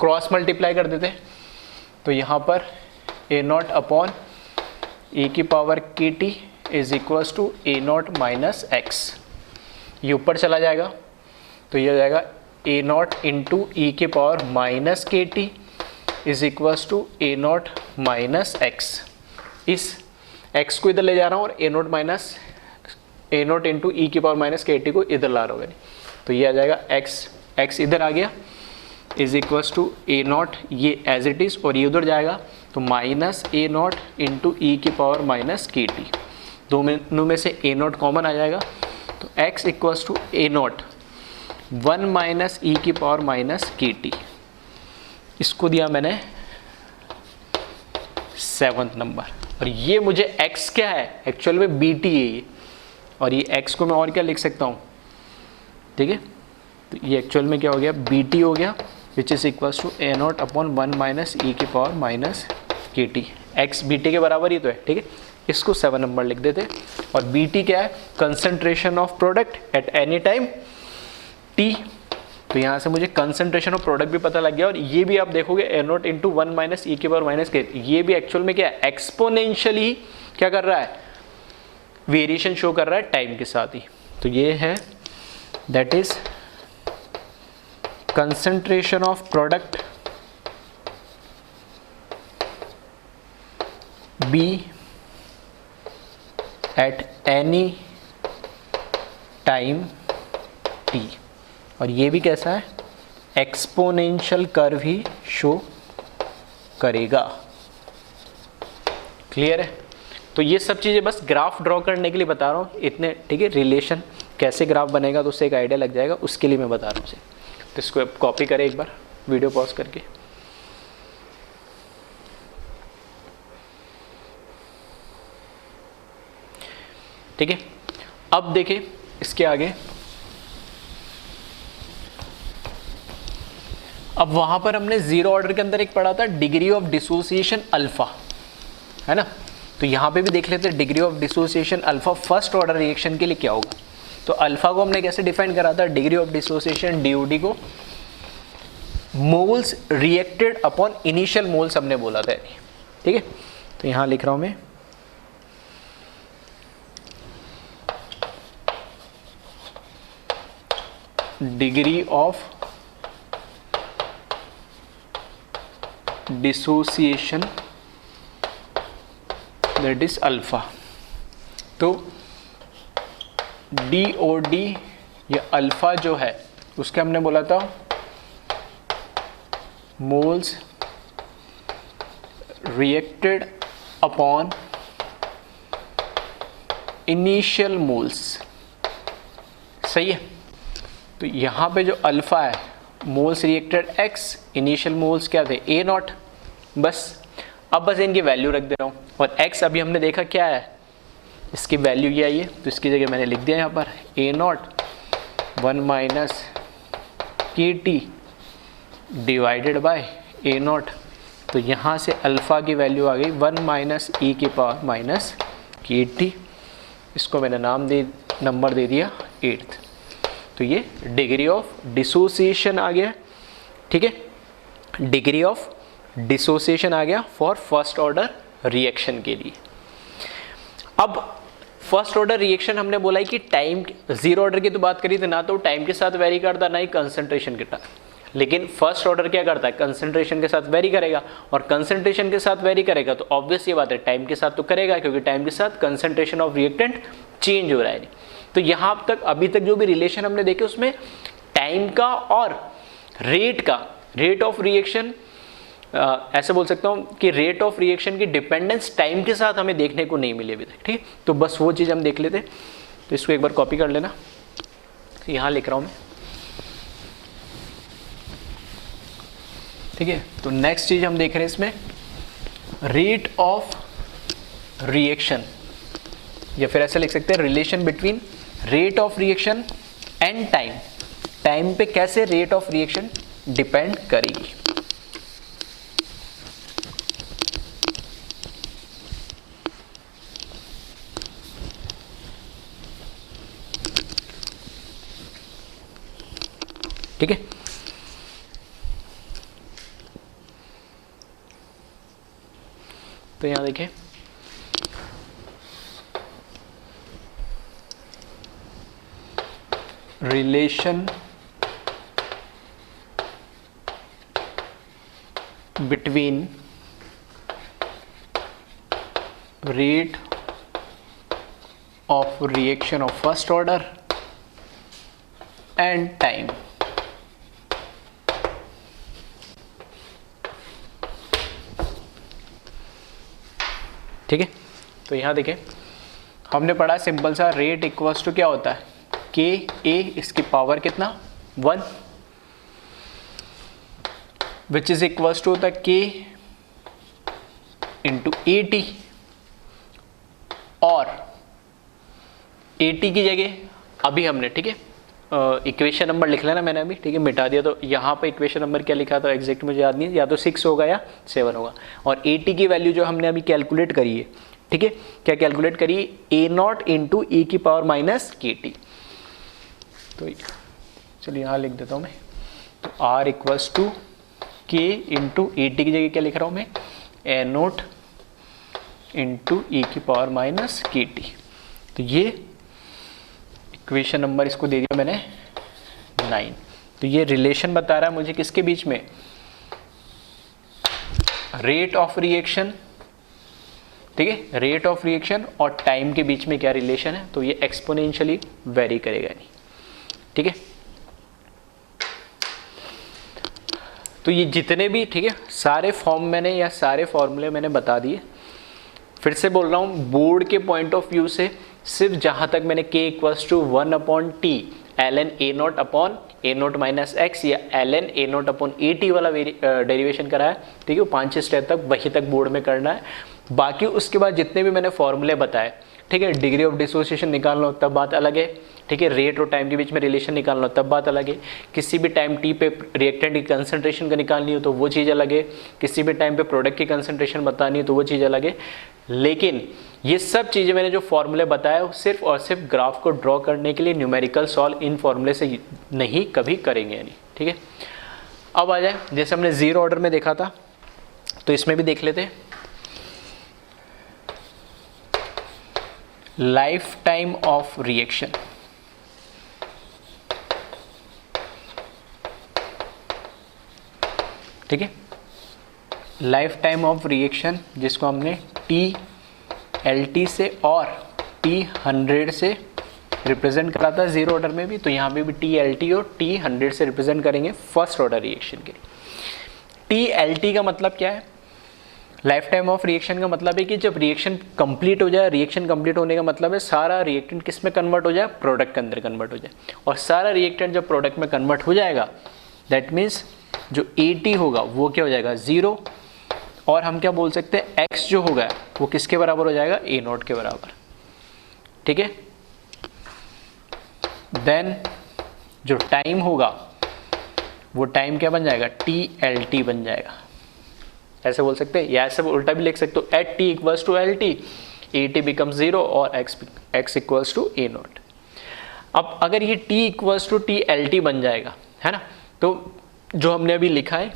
क्रॉस मल्टीप्लाई कर देते, तो यहां पर ए नॉट अपॉन ई की power K T is equal to A not minus x, ये ऊपर चला जाएगा, तो ये हो जाएगा ए नॉट इंटू ई के power minus K T is equals to A not minus x. इस एक्स को इधर ले जा रहा हूँ और ए नॉट इंटू ई की पावर माइनस के टी को इधर ला रहा हूँ, तो ये आ जाएगा एक्स इधर आ गया is equals to A naught, ये एज इट इज़, और ये उधर जाएगा तो माइनस ए नॉट इंटू ई की पावर माइनस के टी। दोनों में से ए नॉट कॉमन आ जाएगा, तो x equals to A nought 1 minus E की पावर माइनस के टी। इसको दिया मैंने 7th नंबर, और ये मुझे x क्या है, एक्चुअल में बी टी है ये, और ये x को मैं और क्या लिख सकता हूँ, ठीक है। तो ये एक्चुअल में क्या हो गया, बी टी हो गया, which is equals to A not upon 1 minus E की power minus K T. X B T के बराबर ही तो है, ठीक है। इसको 7 नंबर लिख देते, और बी टी क्या है, concentration of product at any time T. तो यहाँ से मुझे कंसंट्रेशन ऑफ प्रोडक्ट भी पता लग गया, और ये भी आप देखोगे ए नॉट इंटू 1 माइनस ई के पावर माइनस के, ये भी एक्चुअल में क्या है, एक्सपोनेंशियली क्या कर रहा है, वेरिएशन शो कर रहा है टाइम के साथ ही। तो ये है that is concentration of product B at any time T, और ये भी कैसा है, एक्सपोनेंशियल कर्व ही शो करेगा। क्लियर है। तो ये सब चीज़ें बस ग्राफ ड्रॉ करने के लिए बता रहा हूँ इतने, ठीक है। रिलेशन कैसे ग्राफ बनेगा तो उससे एक आइडिया लग जाएगा, उसके लिए मैं बता रहा हूँ। तो इसको कॉपी करें एक बार, वीडियो पॉज करके। ठीक है, अब देखिए इसके आगे, अब वहां पर हमने जीरो ऑर्डर के अंदर एक पढ़ा था डिग्री ऑफ डिसोसिएशन अल्फा, है ना। तो यहां पे भी देख लेते हैं degree of dissociation alpha first order reaction के लिए क्या होगा। तो अल्फा को हमने कैसे डिफाइन करा था, डिग्री ऑफ डिसोसिएशन डीओडी को moles reacted upon initial moles हमने बोला था, ठीक है। तो यहां लिख रहा हूं मैं degree of dissociation that is alpha. तो DOD या अल्फा जो है उसके हमने बोला था moles reacted upon initial moles, सही है। तो यहाँ पे जो अल्फा है moles reacted x, initial moles क्या थे A0, बस। अब बस इनकी वैल्यू रख दे रहा हूँ, और x अभी हमने देखा क्या है, इसकी वैल्यू ये आई है, तो इसकी जगह मैंने लिख दिया यहाँ पर A0 1 minus KT divided by A0। तो यहाँ से अल्फ़ा की वैल्यू आ गई 1 माइनस e की पावर माइनस KT, इसको मैंने नंबर दे दिया 8th। तो ये डिग्री ऑफ डिसोसिएशन आ गया, ठीक है, डिग्री ऑफ डिसोसिएशन आ गया फॉर फर्स्ट ऑर्डर रिएक्शन के लिए। अब फर्स्ट ऑर्डर रिएक्शन हमने बोला है कि टाइम, जीरो ऑर्डर की तो बात करी थी ना, तो टाइम के साथ वेरी करता ना ही कंसंट्रेशन के साथ, लेकिन फर्स्ट ऑर्डर क्या करता है, कंसंट्रेशन के साथ वेरी करेगा, और कंसंट्रेशन के साथ वेरी करेगा तो ऑब्वियस ये बात है टाइम के साथ तो करेगा, क्योंकि टाइम के साथ कंसंट्रेशन ऑफ रिएक्टेंट चेंज हो रहा है। तो यहाँ तक अभी तक जो भी रिलेशन हमने देखे उसमें टाइम का और रेट का, रेट ऑफ रिएक्शन, ऐसे बोल सकता हूँ कि रेट ऑफ रिएक्शन की डिपेंडेंस टाइम के साथ हमें देखने को नहीं मिली अभी तक, ठीक। तो बस वो चीज़ हम देख लेते, तो इसको एक बार कॉपी कर लेना, यहाँ लिख रहा हूँ मैं, ठीक है। तो नेक्स्ट चीज हम देख रहे हैं इसमें रेट ऑफ रिएक्शन, या फिर ऐसे लिख सकते हैं relation between rate of reaction and time. Time पे कैसे रेट ऑफ रिएक्शन डिपेंड करेगी। ठीक है, तो यहां देखिए relation between rate of reaction of first order and time. ठीक है, तो यहां देखिए हमने पढ़ा सिंपल सा, रेट इक्वल्स टू क्या होता है, के ए, इसकी पावर कितना 1, विच इज इक्वल्स टू होता है के इंटू ए टी, और ए टी की जगह अभी हमने, ठीक है, इक्वेशन नंबर लिख लेना मैंने अभी, ठीक है, मिटा दिया। तो यहाँ पे इक्वेशन नंबर क्या लिखा था एग्जैक्ट मुझे याद नहीं है, या तो 6 होगा या 7 होगा। और ए टी की वैल्यू जो हमने अभी कैलकुलेट करी है, ठीक है, क्या कैलकुलेट करी, A0 इंटू ई की पावर माइनस के टी। तो चलिए यहाँ लिख देता हूँ मैं, तो R equals to K into A T की जगह क्या लिख रहा हूँ मैं, A0 इंटू ई की पावर माइनस के टी। तो ये इक्वेशन नंबर इसको दे दिया मैंने 9। तो ये रिलेशन बता रहा है मुझे किसके बीच में, रेट ऑफ रिएक्शन, ठीक है, रेट ऑफ रिएक्शन और टाइम के बीच में क्या रिलेशन है। तो ये एक्सपोनेंशियली वेरी करेगा नहीं, ठीक है। तो ये जितने भी, ठीक है, सारे फॉर्म मैंने या सारे फॉर्मूले मैंने बता दिए। फिर से बोल रहा हूँ, बोर्ड के पॉइंट ऑफ व्यू से सिर्फ जहां तक मैंने k equals to 1 upon T ln a0 upon a0 minus x या ln a0 upon A T वाला डेरिवेशन करा है, ठीक है, 5-6 स्टेप तक वही तक बोर्ड में करना है। बाकी उसके बाद जितने भी मैंने फॉर्मूले बताए, ठीक है, डिग्री ऑफ डिसोसिएशन निकालना हो तब बात अलग है, ठीक है, रेट और टाइम के बीच में रिलेशन निकालना हो तब बात अलग है, किसी भी टाइम टी पे रिएक्टेंट की कंसंट्रेशन का निकालनी हो तो वो चीज़ अलग है, किसी भी टाइम पे प्रोडक्ट की कंसंट्रेशन बतानी हो तो वो चीज़ अलग है। लेकिन ये सब चीज़ें मैंने जो फॉर्मूले बताया वो सिर्फ और सिर्फ ग्राफ को ड्रॉ करने के लिए, न्यूमेरिकल सॉल्व इन फॉर्मूले से नहीं कभी करेंगे यानी, ठीक है। अब आ जाए, जैसे हमने जीरो ऑर्डर में देखा था तो इसमें भी देख लेते हैं, लाइफ टाइम ऑफ रिएक्शन। ठीक है। लाइफ टाइम ऑफ रिएक्शन जिसको हमने TLT से और T100 से रिप्रेजेंट करा था जीरो ऑर्डर में भी, तो यहाँ पे भी TLT और T100 से रिप्रेजेंट करेंगे फर्स्ट ऑर्डर रिएक्शन के। TLT का मतलब क्या है? लाइफ टाइम ऑफ रिएक्शन का मतलब है कि जब रिएक्शन कंप्लीट हो जाए, रिएक्शन कंप्लीट होने का मतलब है सारा रिएक्टेंट किस में कन्वर्ट हो जाए? प्रोडक्ट के अंदर कन्वर्ट हो जाए। और सारा रिएक्टेंट जब प्रोडक्ट में कन्वर्ट हो जाएगा, दैट मीन्स जो AT होगा वो क्या हो जाएगा? 0। और हम क्या बोल सकते हैं? X जो होगा वो किसके बराबर हो जाएगा? A0 के बराबर। ठीक है। देन जो टाइम होगा वो टाइम क्या बन जाएगा? TLT बन जाएगा। ऐसे बोल सकते हैं, या ऐसे उल्टा भी लिख सकते हो, at T equals to LT AT become 0 और X इक्वल्स टू A0। अब अगर ये T इक्वल्स टू TLT बन जाएगा, है ना, तो जो हमने अभी लिखा है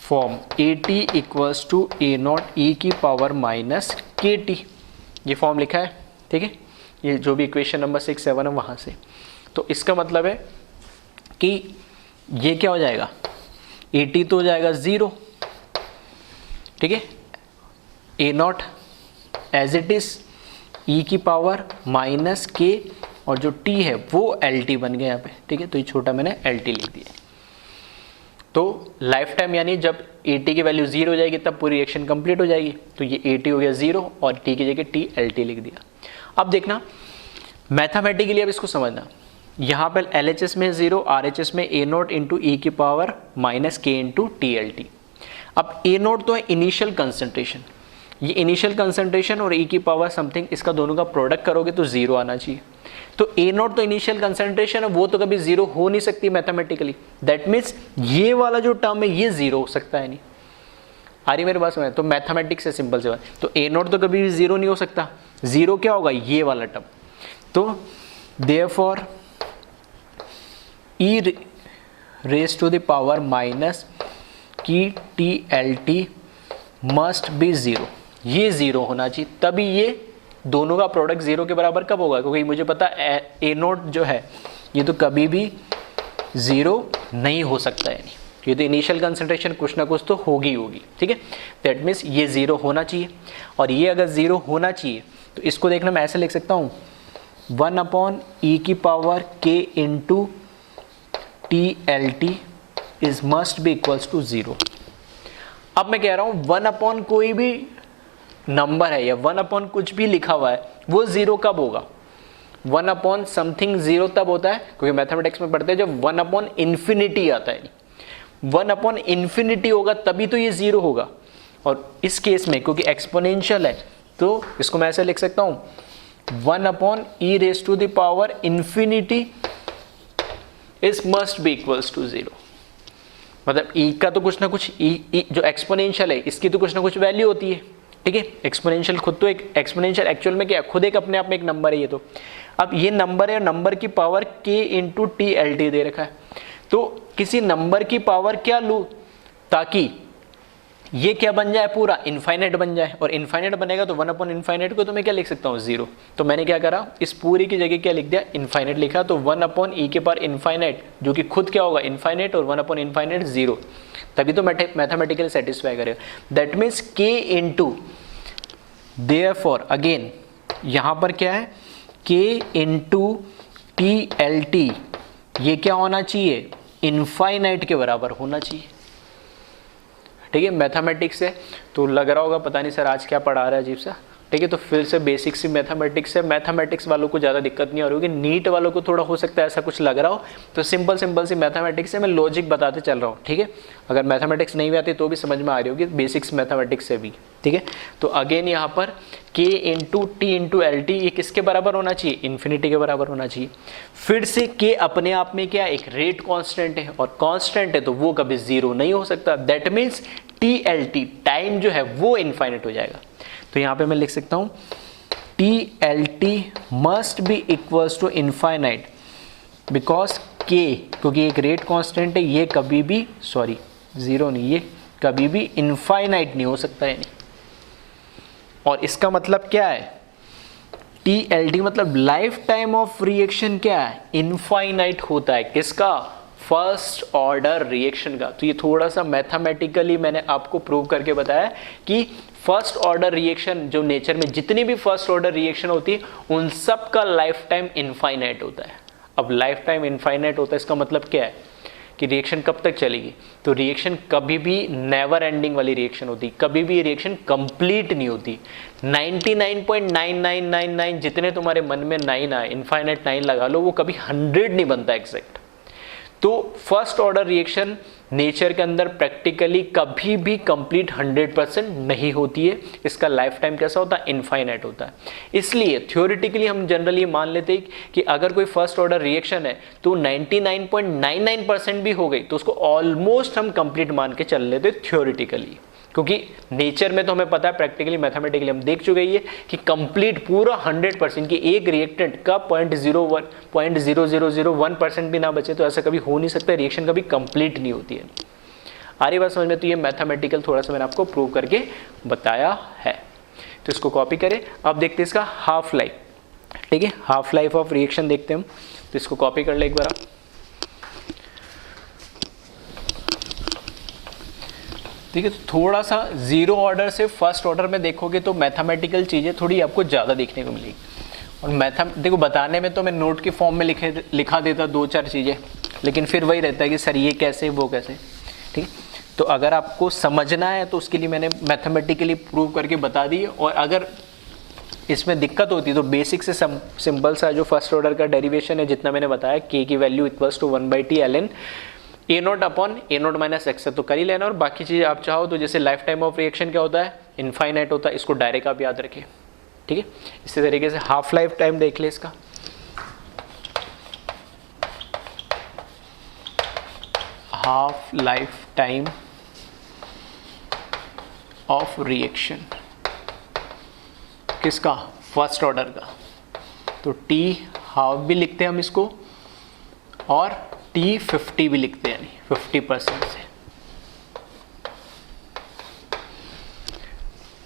form AT equals to A0 e की पावर माइनस KT, ये फॉर्म लिखा है। ठीक है, ये जो भी इक्वेशन नंबर 6, 7 है वहाँ से। तो इसका मतलब है कि ये क्या हो जाएगा? AT तो हो जाएगा 0, ठीक है, A0 as it is E की पावर माइनस K, और जो T है वो LT बन गया यहाँ पे। ठीक है, तो ये छोटा मैंने LT लिख दिया। तो लाइफ टाइम यानी जब AT की वैल्यू 0 हो जाएगी तब पूरी रिएक्शन कंप्लीट हो जाएगी। तो ये AT हो गया 0 और T की जगह TLT लिख दिया। अब देखना मैथमेटिकली, अब इसको समझना। यहाँ पर LHS में 0, RHS में A0 इंटू E की power minus K into TLT। अब A0 तो है इनिशियल कंसंट्रेशन, ये इनिशियल कंसंट्रेशन और E की पावर समथिंग, इसका दोनों का प्रोडक्ट करोगे तो 0 आना चाहिए। तो A0 तो इनिशियल कंसंट्रेशन है, वो तो कभी 0 हो नहीं सकती मैथमेटिकली। दैट मीन्स ये वाला जो टर्म है ये 0 हो सकता है नहीं। आ रही मेरे पास में? तो मैथमेटिक्स से सिंपल से बात, तो A0 तो कभी भी 0 नहीं हो सकता। 0 क्या होगा? ये वाला टर्म। तो therefore E raise to the power minus K TLT must be 0, ये 0 होना चाहिए, तभी ये दोनों का प्रोडक्ट 0 के बराबर कब होगा? क्योंकि मुझे पता है A0 जो है ये तो कभी भी 0 नहीं हो सकता है, ये तो इनिशियल कंसंट्रेशन कुछ ना कुछ तो होगी। ठीक है, दैट मीन्स ये 0 होना चाहिए। और ये अगर 0 होना चाहिए तो इसको देखना मैं ऐसे लिख सकता हूँ, 1/E की power K into TLT is must be equals to 0। अब मैं कह रहा हूं 1/ कोई भी नंबर है या 1/ कुछ भी लिखा हुआ है वो 0 कब होगा? 1/ समथिंग 0 तब होता है, क्योंकि मैथमेटिक्स में पढ़ते हैं जब 1/∞ आता है। 1/∞ होगा तभी तो ये 0 होगा। और इस केस में क्योंकि एक्सपोनेंशियल है तो इसको मैं ऐसे लिख सकता हूं, 1/e raise to the power infinity is must be equals to 0। मतलब E का तो कुछ ना कुछ E जो एक्सपोनेंशियल है इसकी तो कुछ ना कुछ वैल्यू होती है। ठीक है, एक्सपोनेंशियल खुद तो एक एक्सपोनेंशियल एक्चुअल में क्या है? खुद एक अपने आप में एक नंबर है ये तो। अब ये नंबर है, नंबर की पावर K इंटू TLT दे रखा है, तो किसी नंबर की पावर क्या लूँ ताकि ये क्या बन जाए? पूरा इनफाइनाइट बन जाए। और इनफाइनाइट बनेगा तो 1/∞ को तो मैं क्या लिख सकता हूँ? 0। तो मैंने क्या करा, इस पूरी की जगह क्या लिख दिया? इनफाइनाइट लिखा। तो 1/E के पावर इनफाइनाइट जो कि खुद क्या होगा? इनफाइनाइट, और 1/∞ 0, तभी तो मैथमेटिकली सेटिस्फाई करेगा। That means K into, therefore again यहाँ पर क्या है? K इंटू TLT ये क्या होना चाहिए? इनफाइनाइट के बराबर होना चाहिए। ठीक है, मैथमेटिक्स है तो लग रहा होगा पता नहीं सर आज क्या पढ़ा रहा है अजीब सा। ठीक है, तो फिर से बेसिक सी मैथमेटिक्स है। मैथमेटिक्स वालों को ज़्यादा दिक्कत नहीं आ रही होगी, नीट वालों को थोड़ा हो सकता है ऐसा कुछ लग रहा हो। तो सिंपल सी मैथमेटिक्स है, मैं लॉजिक बताते चल रहा हूँ। ठीक है, अगर मैथमेटिक्स नहीं भी आती तो भी समझ में आ रही होगी, बेसिक्स मैथमेटिक्स से भी। ठीक है, तो अगेन यहाँ पर K into T into LT ये किसके बराबर होना चाहिए? इन्फिनिटी के बराबर होना चाहिए। फिर से K अपने आप में क्या? एक रेट कॉन्स्टेंट है, और कॉन्स्टेंट है तो वो कभी 0 नहीं हो सकता। दैट मीन्स TLT टाइम जो है वो इनफाइनाइट हो जाएगा। तो यहाँ पे मैं लिख सकता हूँ TLT must be equals to infinite because K, क्योंकि एक रेट कांस्टेंट है, ये कभी भी 0 नहीं, ये कभी भी इनफाइनाइट नहीं हो सकता है। और इसका मतलब क्या है? TLT मतलब लाइफ टाइम ऑफ रिएक्शन क्या है? इनफाइनाइट होता है। किसका? फर्स्ट ऑर्डर रिएक्शन का। तो ये थोड़ा सा मैथमेटिकली मैंने आपको प्रूव करके बताया कि फर्स्ट ऑर्डर रिएक्शन जो नेचर में जितनी भी फर्स्ट ऑर्डर रिएक्शन होती है उन सब का लाइफ टाइम इनफाइनाइट होता है। अब लाइफ टाइम इनफाइनाइट होता है इसका मतलब क्या है कि रिएक्शन कब तक चलेगी? तो रिएक्शन कभी भी नेवर एंडिंग वाली रिएक्शन होती, कभी भी रिएक्शन कंप्लीट नहीं होती। 99.9999 जितने तुम्हारे मन में 9 आए, इनफाइनाइट 9 लगा लो, वो कभी 100 नहीं बनता एग्जैक्ट। तो फर्स्ट ऑर्डर रिएक्शन नेचर के अंदर प्रैक्टिकली कभी भी कंप्लीट 100% नहीं होती है। इसका लाइफ टाइम कैसा होता है? इनफाइनाइट होता है। इसलिए थ्योरेटिकली हम जनरली मान लेते हैं कि अगर कोई फर्स्ट ऑर्डर रिएक्शन है तो 99.99% भी हो गई तो उसको ऑलमोस्ट हम कंप्लीट मान के चल लेते थ्योरेटिकली, क्योंकि नेचर में तो हमें पता है, प्रैक्टिकली मैथमेटिकली हम देख चुके हैं कि कंप्लीट पूरा 100% की एक रिएक्टेंट का 0.0001% भी ना बचे तो ऐसा कभी हो नहीं सकता, रिएक्शन कभी कंप्लीट नहीं होती है। आ रही बात समझ में? तो ये मैथमेटिकल थोड़ा सा मैंने आपको प्रूव करके बताया है, तो इसको कॉपी करें। अब देखते हैं इसका हाफ लाइफ। ठीक है, हाफ लाइफ ऑफ रिएक्शन देखते हैं हम, तो इसको कॉपी कर ले एक बार। ठीक है, तो थोड़ा सा जीरो ऑर्डर से फर्स्ट ऑर्डर में देखोगे तो मैथमेटिकल चीज़ें थोड़ी आपको ज़्यादा देखने को मिलेगी। और देखो बताने में तो मैं नोट के फॉर्म में लिखा देता 2-4 चीज़ें, लेकिन फिर वही रहता है कि सर ये कैसे वो कैसे। ठीक है, तो अगर आपको समझना है तो उसके लिए मैंने मैथमेटिकली प्रूव करके बता दी। और अगर इसमें दिक्कत होती है तो बेसिक से सिंपल सा जो फर्स्ट ऑर्डर का डेरिवेशन है जितना मैंने बताया, के की value equals to 1/t ln A naught upon A naught minus x, तो कर ही लेना। और बाकी चीज़ें आप चाहो तो जैसे लाइफ टाइम ऑफ रिएक्शन क्या होता है? इनफाइनाइट होता है, इसको डायरेक्ट आप याद रखिए। ठीक है, इसी तरीके से हाफ लाइफ टाइम देख ले इसका। Half life time of reaction किसका? फर्स्ट ऑर्डर का। तो टी हाफ भी लिखते हैं हम इसको और T50 भी लिखते हैं, यानी 50% से।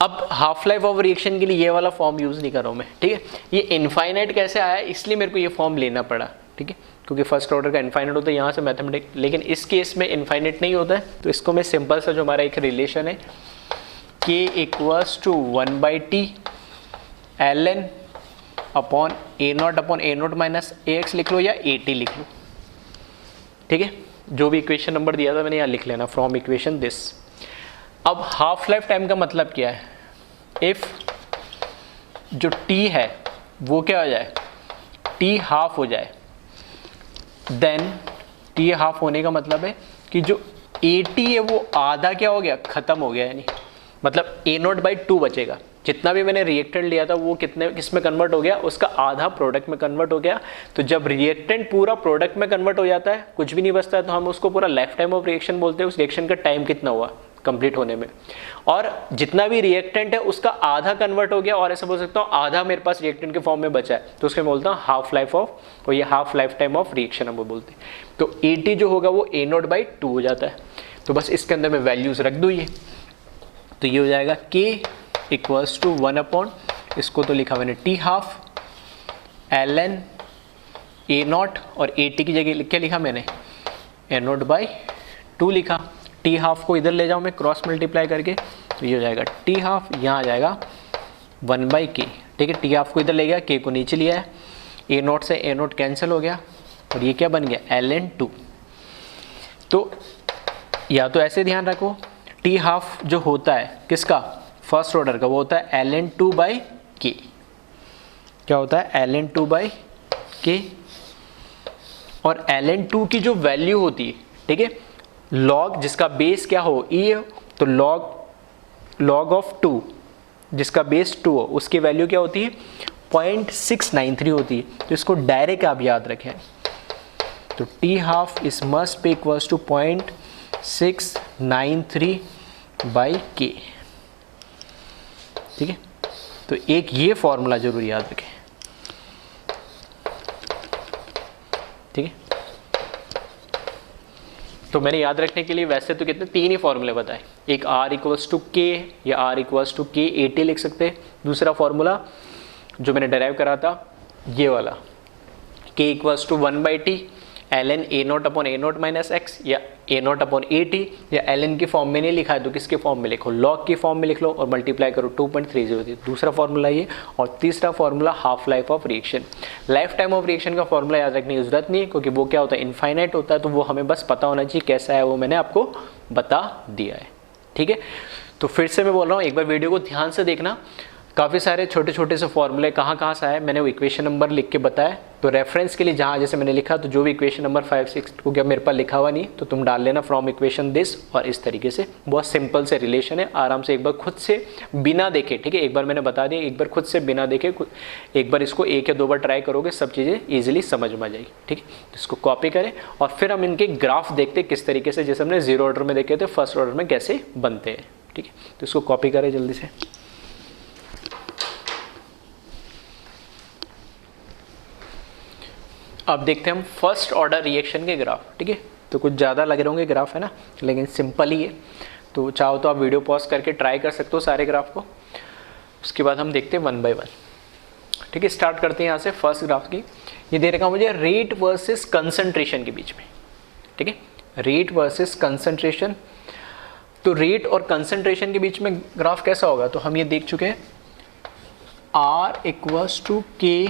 अब हाफ लाइफ ऑफ रिएक्शन के लिए ये वाला फॉर्म यूज़ नहीं कर रहा हूँ मैं। ठीक है, ये इनफाइनाइट कैसे आया इसलिए मेरे को ये फॉर्म लेना पड़ा। ठीक है, क्योंकि फर्स्ट ऑर्डर का इनफाइनाइट होता है यहाँ से मैथमेटिक, लेकिन इस केस में इनफाइनाइट नहीं होता है। तो इसको मैं सिंपल सा जो हमारा एक रिलेशन है K equals to 1/t ln अपॉन ए नोट माइनस AX लिख लो या AT लिख लो। ठीक है, जो भी इक्वेशन नंबर दिया था मैंने यहाँ लिख लेना, फ्रॉम इक्वेशन दिस। अब हाफ लाइफ टाइम का मतलब क्या है? इफ जो t है वो क्या हो जाए? t हाफ हो जाए, देन t हाफ होने का मतलब है कि जो AT है वो आधा क्या हो गया? खत्म हो गया, यानी मतलब A0/2 बचेगा। जितना भी मैंने रिएक्टेंट लिया था वो किस में कन्वर्ट हो गया? उसका आधा प्रोडक्ट में कन्वर्ट हो गया। तो जब रिएक्टेंट पूरा प्रोडक्ट में कन्वर्ट हो जाता है, कुछ भी नहीं बचता है, तो हम उसको पूरा लाइफ टाइम ऑफ रिएक्शन बोलते हैं। उस रिएक्शन का टाइम कितना हुआ कंप्लीट होने में, और जितना भी रिएक्टेंट है उसका आधा कन्वर्ट हो गया, और ऐसा बोल सकता हूँ आधा मेरे पास रिएक्टेंट के फॉर्म में बचा है, तो उसके मैं बोलता हूँ हाफ लाइफ ऑफ, और ये half life time of reaction हम वो बोलते हैं। तो AT जो होगा वो A0/2 हो जाता है। तो बस इसके अंदर मैं वैल्यूज रख दूँ, ये तो ये हो जाएगा K इक्वल्स टू 1/, इसको तो लिखा मैंने T हाफ ln A0, और AT की जगह क्या लिखा मैंने? A0/2 लिखा। T हाफ को इधर ले जाऊँ मैं क्रॉस मल्टीप्लाई करके, तो ये हो जाएगा T हाफ, यहाँ आ जाएगा 1/K। ठीक है, T हाफ को इधर ले गया, K को नीचे लिया है, A0 से A0 कैंसिल हो गया, और ये क्या बन गया? ln2। तो या तो ऐसे ध्यान रखो, T हाफ जो होता है किसका? फर्स्ट ऑर्डर का, वो होता है ln2/K। क्या होता है? ln2/K। और ln2 की जो वैल्यू होती है, ठीक है, लॉग जिसका बेस क्या हो? E, तो लॉग ऑफ 2 जिसका बेस 2 हो उसकी वैल्यू क्या होती है? 0.693 होती है। तो इसको डायरेक्ट आप याद रखें, तो T half is must be equals to 0.693/K। ठीक है, तो एक ये फॉर्मूला जरूर याद रखें। ठीक है, तो मैंने याद रखने के लिए वैसे तो कितने 3 ही फॉर्मूले बताए, एक R इक्वल्स टू K या R equals to K AT लिख सकते हैं। दूसरा फॉर्मूला जो मैंने डेराइव करा था ये वाला, K equals to 1/t ln a naught upon a naught minus x या a naught upon A T, या ln की फॉर्म में नहीं लिखा है तो किसके फॉर्म में लिखो, लॉग की फॉर्म में लिख लो और मल्टीप्लाई करो 2.303, दूसरा फॉर्मूला ये। और तीसरा formula half life of reaction. Life time of reaction का फॉर्मूला याद रखने की जरूरत नहीं है क्योंकि वो क्या होता है, इनफाइनाइट होता है, तो वो हमें बस पता होना चाहिए कैसा है, वो मैंने आपको बता दिया है। ठीक है, तो फिर से मैं बोल रहा हूँ, एक बार वीडियो को ध्यान से देखना, काफ़ी सारे छोटे छोटे से फॉर्मूले कहाँ से आए मैंने वो इक्वेशन नंबर लिख के बताया। तो रेफरेंस के लिए जहाँ जैसे मैंने लिखा, तो जो भी इक्वेशन नंबर 5, 6 को क्या मेरे पास लिखा हुआ नहीं, तो तुम डाल लेना फ्रॉम इक्वेशन दिस, और इस तरीके से बहुत सिंपल से रिलेशन है। आराम से एक बार खुद से बिना देखे, ठीक है, एक बार मैंने बता दिया, एक बार खुद से बिना देखे एक बार इसको 1 या 2 बार ट्राई करोगे, सब चीज़ें ईजिली समझ में आ जाएगी। ठीक है, तो इसको कॉपी करें और फिर हम इनके ग्राफ देखते किस तरीके से, जैसे हमने 0 ऑर्डर में देखे थे, फर्स्ट ऑर्डर में कैसे बनते हैं। ठीक है, तो इसको कॉपी करें जल्दी से। अब देखते हैं हम फर्स्ट ऑर्डर रिएक्शन के ग्राफ। ठीक है, तो कुछ ज़्यादा लग रहे होंगे ग्राफ, है ना, लेकिन सिंपल ही है। तो चाहो तो आप वीडियो पॉज करके ट्राई कर सकते हो सारे ग्राफ को। उसके बाद हम देखते हैं 1 बाय 1। ठीक है, स्टार्ट करते हैं यहाँ से फर्स्ट ग्राफ की। ये दे रखा मुझे रेट वर्सेस कंसंट्रेशन के बीच में। ठीक है, रेट वर्सेस कंसंट्रेशन। तो रेट और कंसंट्रेशन के बीच में ग्राफ कैसा होगा, तो हम ये देख चुके हैं, R इक्वल्स टू K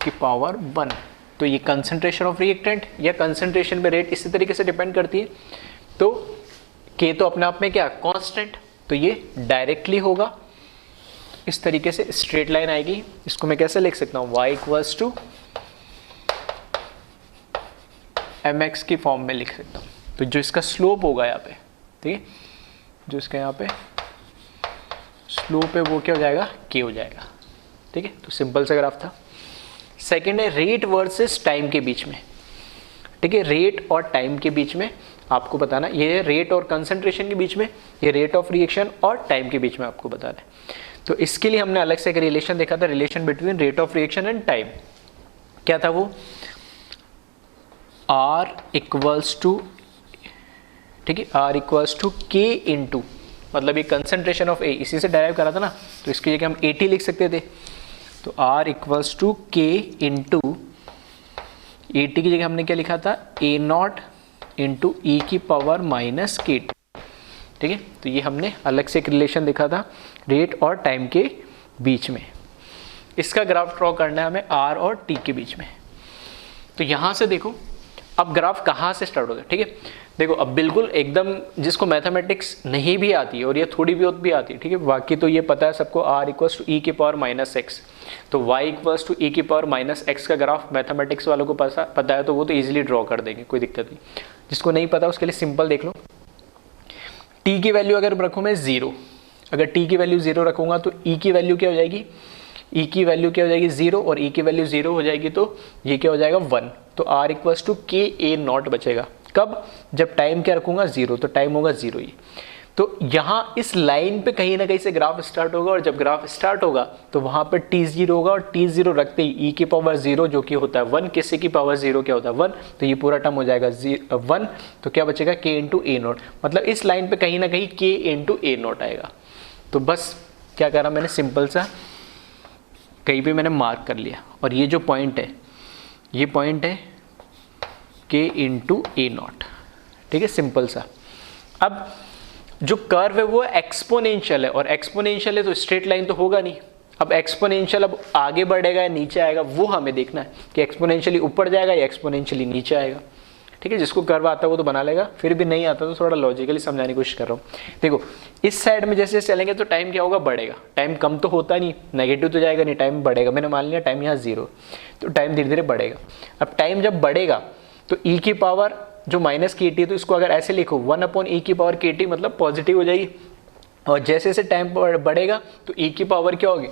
की पावर 1। तो ये कंसंट्रेशन ऑफ रिएक्टेंट या कंसंट्रेशन पे रेट इसी तरीके से डिपेंड करती है। तो K तो अपने आप में क्या, कांस्टेंट, तो ये डायरेक्टली होगा, इस तरीके से स्ट्रेट लाइन आएगी। इसको मैं कैसे लिख सकता हूँ, y इक्वल्स टू mx की फॉर्म में लिख सकता हूँ। तो जो इसका स्लोप होगा यहाँ पे, ठीक है, जो इसका यहाँ पे स्लोप है वो क्या हो जाएगा, k हो जाएगा। ठीक है, तो सिंपल सा ग्राफ था। सेकेंड है रेट वर्सेस टाइम के बीच में। ठीक है, रेट और टाइम के बीच में आपको बताना, ये है रेट और कंसंट्रेशन के बीच में, ये रेट ऑफ रिएक्शन और टाइम के बीच में आपको बताना है। तो इसके लिए हमने अलग से एक रिलेशन देखा था, relation between rate of reaction and time. क्या था वो, R इक्वल्स टू, ठीक है, R equals to K into, मतलब ये कंसंट्रेशन ऑफ A, इसी से डायराइव करा था ना, तो इसकी जगह हम AT लिख सकते थे। तो R equals to K into AT की जगह हमने क्या लिखा था, A नॉट इंटू E की पावर माइनस KT। ठीक है, तो ये हमने अलग से एक रिलेशन देखा था रेट और टाइम के बीच में। इसका ग्राफ ड्रॉ करना है हमें R और T के बीच में। तो यहाँ से देखो अब ग्राफ कहाँ से स्टार्ट होगा। ठीक है, देखो अब बिल्कुल एकदम जिसको मैथमेटिक्स नहीं भी आती है और ये थोड़ी बहुत भी आती है, ठीक है, बाकी तो ये पता है सबको, R इक्वल्स टू E की पावर माइनस एक्स, तो Y इक्वल्स टू E की पावर माइनस एक्स का ग्राफ मैथमेटिक्स वालों को पता है तो वो तो ईजिली ड्रॉ कर देंगे, कोई दिक्कत नहीं। जिसको नहीं पता उसके लिए सिंपल देख लो, T की वैल्यू अगर रखूँ मैं 0, अगर T की वैल्यू 0 रखूँगा तो E की वैल्यू क्या हो जाएगी, E की वैल्यू क्या हो जाएगी 0, और E की वैल्यू 0 हो जाएगी तो ये क्या हो जाएगा 1। तो R equals to K A naught बचेगा, कब, जब टाइम क्या रखूँगा 0, तो टाइम होगा 0 ही। तो यहाँ इस लाइन पे कहीं ना कहीं से ग्राफ स्टार्ट होगा, और जब ग्राफ स्टार्ट होगा तो वहाँ पे T0 होगा, और T0 रखते ही E की पावर 0 जो कि होता है 1, किसी की पावर 0 क्या होता है 1, तो ये पूरा टर्म हो जाएगा 1, तो क्या बचेगा K इंटू A नॉट, मतलब इस लाइन पे कहीं ना कहीं K इंटू A नॉट आएगा। तो बस क्या करा मैंने, सिंपल सा कहीं भी मैंने मार्क कर लिया, और ये जो पॉइंट है ये पॉइंट है K इंटू A नॉट। ठीक है, सिंपल सा। अब जो कर्व है वो एक्सपोनेंशियल है, और एक्सपोनेंशियल है तो स्ट्रेट लाइन तो होगा नहीं। अब एक्सपोनेंशियल अब आगे बढ़ेगा या नीचे आएगा वो हमें देखना है कि एक्सपोनेंशियली ऊपर जाएगा या एक्सपोनेंशियली नीचे आएगा। ठीक है, जिसको कर्व आता है वो तो बना लेगा, फिर भी नहीं आता तो थोड़ा लॉजिकली समझाने की कोशिश कर रहा हूँ। देखो इस साइड में जैसे जैसे चलेंगे तो टाइम क्या होगा, बढ़ेगा, टाइम कम तो होता नहीं, नेगेटिव तो जाएगा नहीं, टाइम बढ़ेगा। मैंने मान लिया टाइम यहाँ 0, तो टाइम धीरे धीरे बढ़ेगा। अब टाइम जब बढ़ेगा तो E की पावर जो माइनस KT, तो इसको अगर ऐसे लिखो 1 अपॉन E की पावर KT, मतलब पॉजिटिव हो जाएगी। और जैसे जैसे टाइम बढ़ेगा तो E की पावर क्या होगी,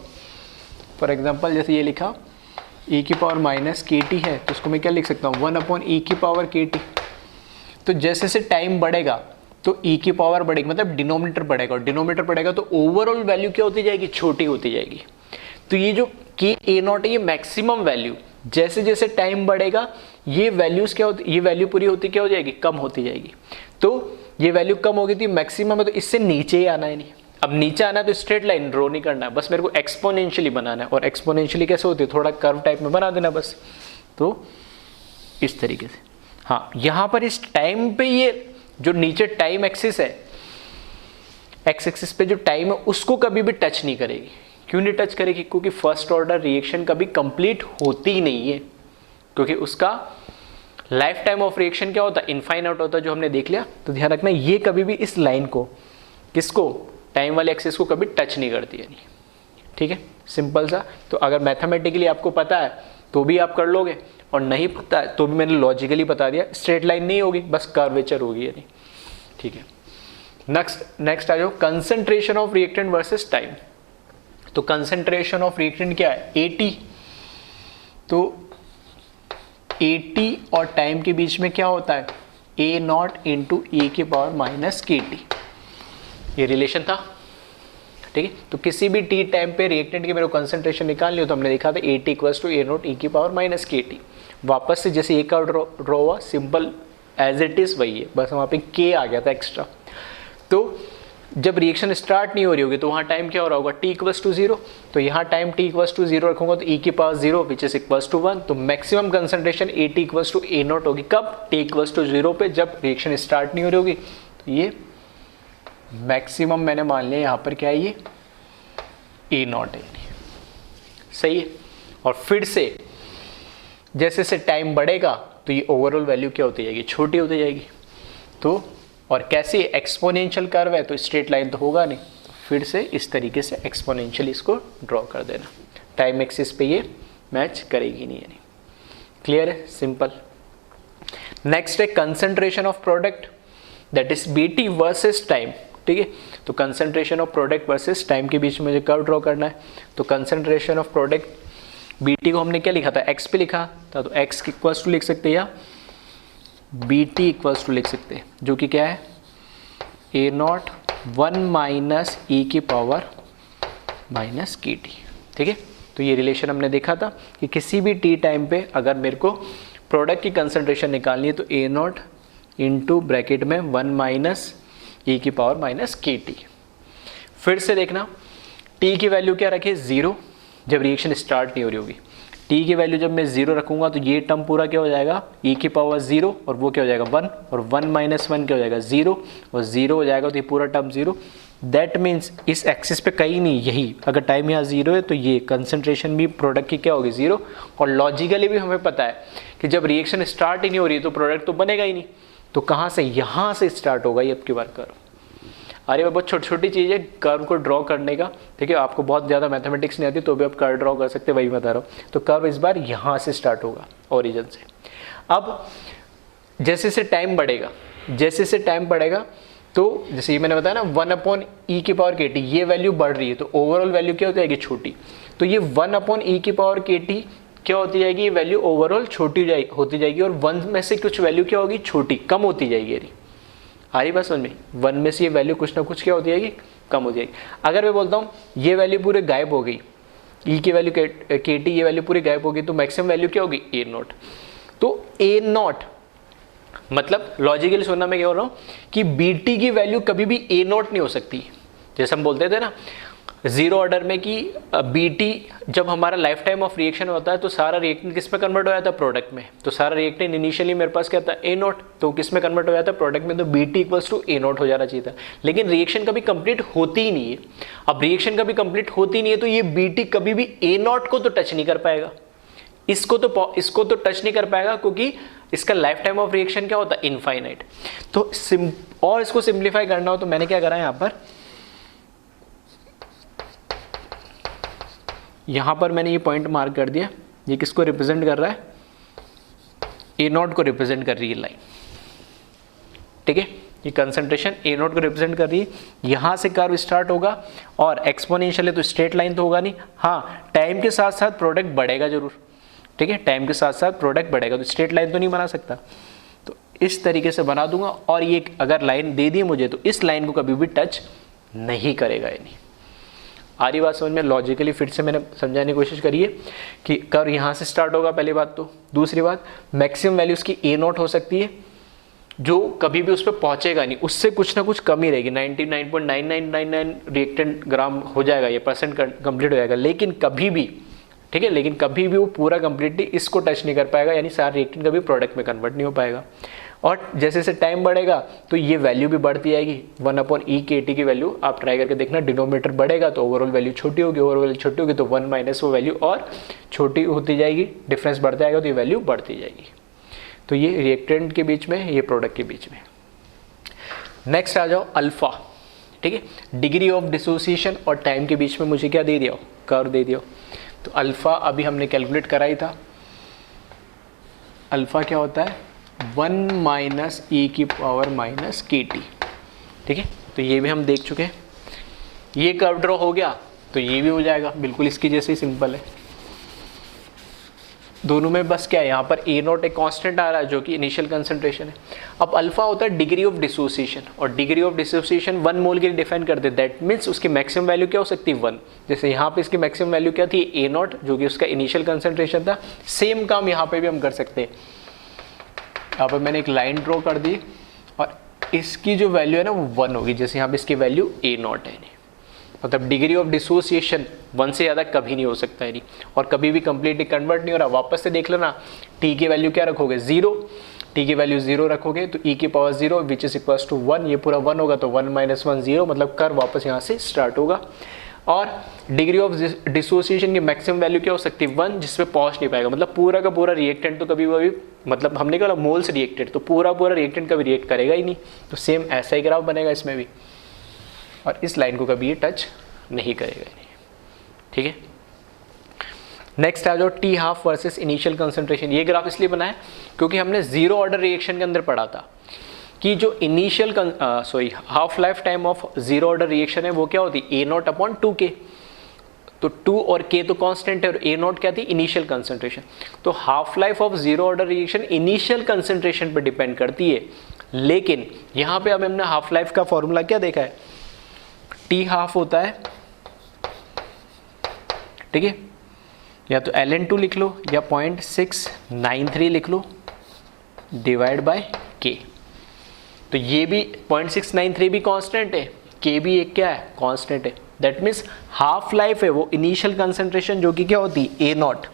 फॉर एग्जांपल जैसे ये लिखा E की पावर माइनस KT है, तो उसको मैं क्या लिख सकता हूँ 1 अपॉन E की पावर KT। तो जैसे जैसे टाइम बढ़ेगा तो E की पावर बढ़ेगी, मतलब डिनोमिनेटर बढ़ेगा, और डिनोमिनेटर बढ़ेगा तो ओवरऑल वैल्यू क्या होती जाएगी, छोटी होती जाएगी। तो ये जो K A नॉट है ये मैक्सिमम वैल्यू, जैसे जैसे टाइम बढ़ेगा ये वैल्यूज क्या होती, ये वैल्यू पूरी होती क्या हो जाएगी, कम होती जाएगी। तो ये वैल्यू कम होगी तो मैक्सिमम है, तो इससे नीचे ही आना है नहीं। अब नीचे आना है तो स्ट्रेट लाइन ड्रॉ नहीं करना है, बस मेरे को एक्सपोनेंशियली बनाना है। और एक्सपोनेंशियली कैसे होती है, थोड़ा कर्व टाइप में बना देना बस। तो इस तरीके से। हाँ, यहाँ पर इस टाइम पे ये जो नीचे टाइम एक्सिस है, एक्स एक्सिस पे जो टाइम है उसको कभी भी टच नहीं करेगी। क्यों नहीं टच करेगी? क्योंकि फर्स्ट ऑर्डर रिएक्शन कभी कंप्लीट होती ही नहीं है, क्योंकि उसका लाइफ टाइम ऑफ रिएक्शन क्या होता है? इनफाइनाइट होता है, जो हमने देख लिया। तो ध्यान रखना ये कभी भी इस लाइन को, किसको, टाइम वाले एक्सिस को कभी टच नहीं करती है। ठीक है, सिंपल सा। तो अगर मैथमेटिकली आपको पता है तो भी आप कर लोगे, और नहीं पता है तो भी मैंने लॉजिकली बता दिया, स्ट्रेट लाइन नहीं होगी, बस कर्वेचर होगी यानी। ठीक है, नेक्स्ट आ जाओ, concentration of reactant versus time. तो कंसंट्रेशन ऑफ रिएक्टेंट क्या है? 80। तो 80 और टाइम के बीच में क्या होता है? A0 इंटू ए की पावर माइनस KT, ये रिलेशन था। ठीक है, तो किसी भी टी टाइम पे रिएक्टेंट की मेरे को कंसंट्रेशन निकालनी हो तो हमने देखा था AT equals to A0 e की पावर माइनस KT। वापस से जैसे ए का ड्रॉ हुआ, सिंपल एज इट इज वही है, बस वहाँ पे K आ गया था एक्स्ट्रा। तो जब रिएक्शन स्टार्ट नहीं हो रही होगी तो वहाँ टाइम क्या हो रहा होगा? T equals to 0। तो यहाँ टाइम T इक्वल्स टू 0 रखूंगा तो e की power 0 which is equals to 1। तो maximum concentration AT equals to A0 होगी कब? T इक्वल्स टू 0 पे, जब रिएक्शन स्टार्ट नहीं हो रही होगी। तो ये मैक्सिमम मैंने मान लिया यहाँ पर क्या है, ये A0 है। सही है। और फिर से जैसे जैसे टाइम बढ़ेगा तो ये ओवरऑल वैल्यू क्या होती जाएगी? छोटी होती जाएगी। तो और कैसे? एक्सपोनेंशियल कर्व है तो स्ट्रेट लाइन तो होगा नहीं, तो फिर से इस तरीके से एक्सपोनेंशियल इसको ड्रॉ कर देना। टाइम एक्सिस पे ये मैच करेगी नहीं यानी। क्लियर है? सिंपल। नेक्स्ट है concentration of product, that is BT versus time. ठीक है, तो concentration of product versus time के बीच में मुझे कर्व ड्रॉ करना है। तो कंसंट्रेशन ऑफ प्रोडक्ट BT को हमने क्या लिखा था? X पे लिखा था, तो X इक्वल्स टू लिख सकते हैं या BT इक्वल्स टू लिख सकते हैं, जो कि क्या है? A0 1 माइनस e की पावर माइनस KT। ठीक है, तो ये रिलेशन हमने देखा था कि किसी भी t टाइम पे अगर मेरे को प्रोडक्ट की कंसंट्रेशन निकालनी है तो A0 इंटू ब्रैकेट में 1 माइनस e की पावर माइनस KT। फिर से देखना, t की वैल्यू क्या रखे? 0, जब रिएक्शन स्टार्ट नहीं हो रही होगी। t की वैल्यू जब मैं 0 रखूंगा तो ये टर्म पूरा क्या हो जाएगा? e की पावर 0 और वो क्या हो जाएगा? 1, और 1 माइनस 1 क्या हो जाएगा? 0, और 0 हो जाएगा तो ये पूरा टर्म 0। दैट मीन्स इस एक्सिस पे कहीं नहीं, यही अगर टाइम यहाँ 0 है तो ये कंसंट्रेशन भी प्रोडक्ट की क्या होगी? 0। और लॉजिकली भी हमें पता है कि जब रिएक्शन स्टार्ट ही नहीं हो रही तो प्रोडक्ट तो बनेगा ही नहीं। तो कहाँ से? यहाँ से स्टार्ट होगा ये आपकी बार कर्व। अरे बहुत छोटी छोटी चीज़ है कर्व को ड्रॉ करने का। ठीक है, आपको बहुत ज़्यादा मैथमेटिक्स नहीं आती तो भी आप कर्व ड्रॉ कर सकते, वही बता रहा हूँ। तो कर्व इस बार यहाँ से स्टार्ट होगा, ओरिजिन से। अब जैसे जैसे टाइम बढ़ेगा तो जैसे ये मैंने बताया ना 1/e की पावर KT, ये वैल्यू बढ़ रही है तो ओवरऑल वैल्यू क्या हो जाएगी? छोटी। तो ये 1/e की पावर KT क्या होती जाएगी? ये वैल्यू ओवरऑल छोटी होती जाएगी, और 1 में से कुछ वैल्यू क्या होगी? छोटी, कम होती जाएगी। यानी आ रही बात समझ में? 1 में से ये वैल्यू कुछ ना कुछ क्या होती जाएगी? कम हो जाएगी। अगर मैं बोलता हूँ ये वैल्यू पूरे गायब हो गई, e की वैल्यू KT ये वैल्यू पूरी गायब हो गई, तो मैक्सिमम वैल्यू क्या होगी? A0। तो A0 मतलब लॉजिकली सुनना, मैं क्या बोल रहा हूँ कि BT की वैल्यू कभी भी A0 नहीं हो सकती। जैसे हम बोलते थे ना 0 ऑर्डर में कि BT जब हमारा लाइफ टाइम ऑफ रिएक्शन होता है तो सारा रिएक्टेंट किस में कन्वर्ट हो जाता है? प्रोडक्ट में। तो सारा रिएक्टेंट इनिशियली मेरे पास क्या था? A0, तो किस में कन्वर्ट हो जाता है? प्रोडक्ट में। तो BT इक्वल्स टू A0 हो जाना चाहिए था, लेकिन रिएक्शन कभी कंप्लीट होती ही नहीं है। अब रिएक्शन कभी कंप्लीट होती नहीं है तो ये BT कभी भी A0 को तो टच नहीं कर पाएगा, इसको तो टच नहीं कर पाएगा, क्योंकि इसका लाइफ टाइम ऑफ रिएक्शन क्या होता है? इनफाइनाइट। तो और इसको सिंप्लीफाई करना हो तो मैंने क्या करा है यहाँ पर मैंने ये पॉइंट मार्क कर दिया। ये किसको रिप्रेजेंट कर रहा है? A0 को रिप्रेजेंट कर रही है लाइन। ठीक है, ये कंसंट्रेशन A0 को रिप्रेजेंट कर रही है। यहाँ से कर्व स्टार्ट होगा और एक्सपोनेंशियल है तो स्ट्रेट लाइन तो होगा नहीं। हाँ, टाइम के साथ साथ प्रोडक्ट बढ़ेगा जरूर। ठीक है, टाइम के साथ साथ प्रोडक्ट बढ़ेगा, तो स्ट्रेट लाइन तो नहीं बना सकता। तो इस तरीके से बना दूंगा, और ये अगर लाइन दे दी मुझे तो इस लाइन को कभी भी टच नहीं करेगा। यानी आ रही बात समझ में? लॉजिकली फिर से मैंने समझाने की कोशिश करी है कि कर्व यहाँ से स्टार्ट होगा, पहली बात तो। दूसरी बात, मैक्सिमम वैल्यू उसकी A0 हो सकती है, जो कभी भी उस पर पहुँचेगा नहीं, उससे कुछ ना कुछ कमी रहेगी। 99.9999 रिएक्टेंट ग्राम हो जाएगा, ये परसेंट कंप्लीट हो जाएगा, लेकिन कभी भी ठीक है, लेकिन कभी भी वो पूरा कंप्लीटली इसको टच नहीं कर पाएगा, यानी सारा रिएक्टेंट कभी प्रोडक्ट में कन्वर्ट नहीं हो पाएगा। और जैसे जैसे टाइम बढ़ेगा तो ये वैल्यू भी बढ़ती जाएगी, 1/e/kT की वैल्यू आप ट्राई करके देखना, डिनोमिनेटर बढ़ेगा तो ओवरऑल वैल्यू छोटी होगी, ओवरऑल वैल्यू छोटी होगी तो 1 माइनस वो वैल्यू और छोटी होती जाएगी, डिफरेंस बढ़ता जाएगा तो ये वैल्यू बढ़ती जाएगी। तो ये रिएक्टेंट के बीच में, ये प्रोडक्ट के बीच में। नेक्स्ट आ जाओ अल्फा, ठीक है, डिग्री ऑफ डिसोसिएशन और टाइम के बीच में मुझे क्या दे दिया, कर्व दे दिया। तो अल्फा अभी हमने कैलकुलेट कराई था, अल्फा क्या होता है 1 माइनस e⁻⁻kT, ठीक है। तो ये भी हम देख चुके हैं, ये कर्व ड्रॉ हो गया तो ये भी हो जाएगा, बिल्कुल इसकी जैसे ही सिंपल है। दोनों में बस क्या है, यहाँ पर A0 एक कांस्टेंट आ रहा है जो कि इनिशियल कंसंट्रेशन है। अब अल्फा होता है डिग्री ऑफ डिसोसिएशन, और डिग्री ऑफ डिसोसिएशन 1 मोल के लिए डिफाइन कर दे, दैट मीन्स उसकी मैक्सिमम वैल्यू क्या हो सकती है 1। जैसे यहाँ पे इसकी मैक्सिमम वैल्यू क्या थी A0 जो कि उसका इनिशियल कंसंट्रेशन था, सेम काम यहाँ पे भी हम कर सकते हैं। यहाँ पर मैंने एक लाइन ड्रॉ कर दी और इसकी जो वैल्यू है ना वो 1 होगी, जैसे यहाँ पे इसकी वैल्यू A0 है, मतलब डिग्री ऑफ डिसोसिएशन 1 से ज़्यादा कभी नहीं हो सकता है, और कभी भी कंप्लीटली कन्वर्ट नहीं हो रहा। वापस से देख लेना, t की वैल्यू क्या रखोगे 0, t की वैल्यू 0 रखोगे तो e⁻0 which is equals to 1, ये पूरा 1 होगा तो 1 माइनस 1 0, मतलब कर वापस यहाँ से स्टार्ट होगा। और डिग्री ऑफ डिसोसिएशन की मैक्सिमम वैल्यू क्या हो सकती है 1, जिसपे पहुँच नहीं पाएगा, मतलब पूरा का पूरा रिएक्टेंट तो कभी भी, मतलब हमने कहा मोल्स रिएक्टेड, तो पूरा पूरा रिएक्टेंट कभी रिएक्ट करेगा ही नहीं। तो सेम ऐसा ही ग्राफ बनेगा इसमें भी, और इस लाइन को कभी ये टच नहीं करेगा, ठीक है। नेक्स्ट आ जाओ T half versus initial concentration. ये ग्राफ इसलिए बनाया क्योंकि हमने जीरो ऑर्डर रिएक्शन के अंदर पढ़ा था कि जो initial half life time of zero order reaction है वो क्या होती है A0/2K। तो 2 और K तो कांस्टेंट है और A0 क्या थी इनिशियल कंसंट्रेशन। तो half life of zero order reaction initial concentration पर डिपेंड करती है, लेकिन यहाँ पे अब हमने हाफ लाइफ का फॉर्मूला क्या देखा है, टी हाफ होता है, ठीक है, या तो ln2 लिख लो या 0.693 लिख लो डिवाइड बाय k। तो ये भी 0.693 भी कांस्टेंट है, k भी एक क्या है कांस्टेंट है, दैट मीन्स हाफ लाइफ है वो इनिशियल कंसंट्रेशन जो कि क्या होती है A0।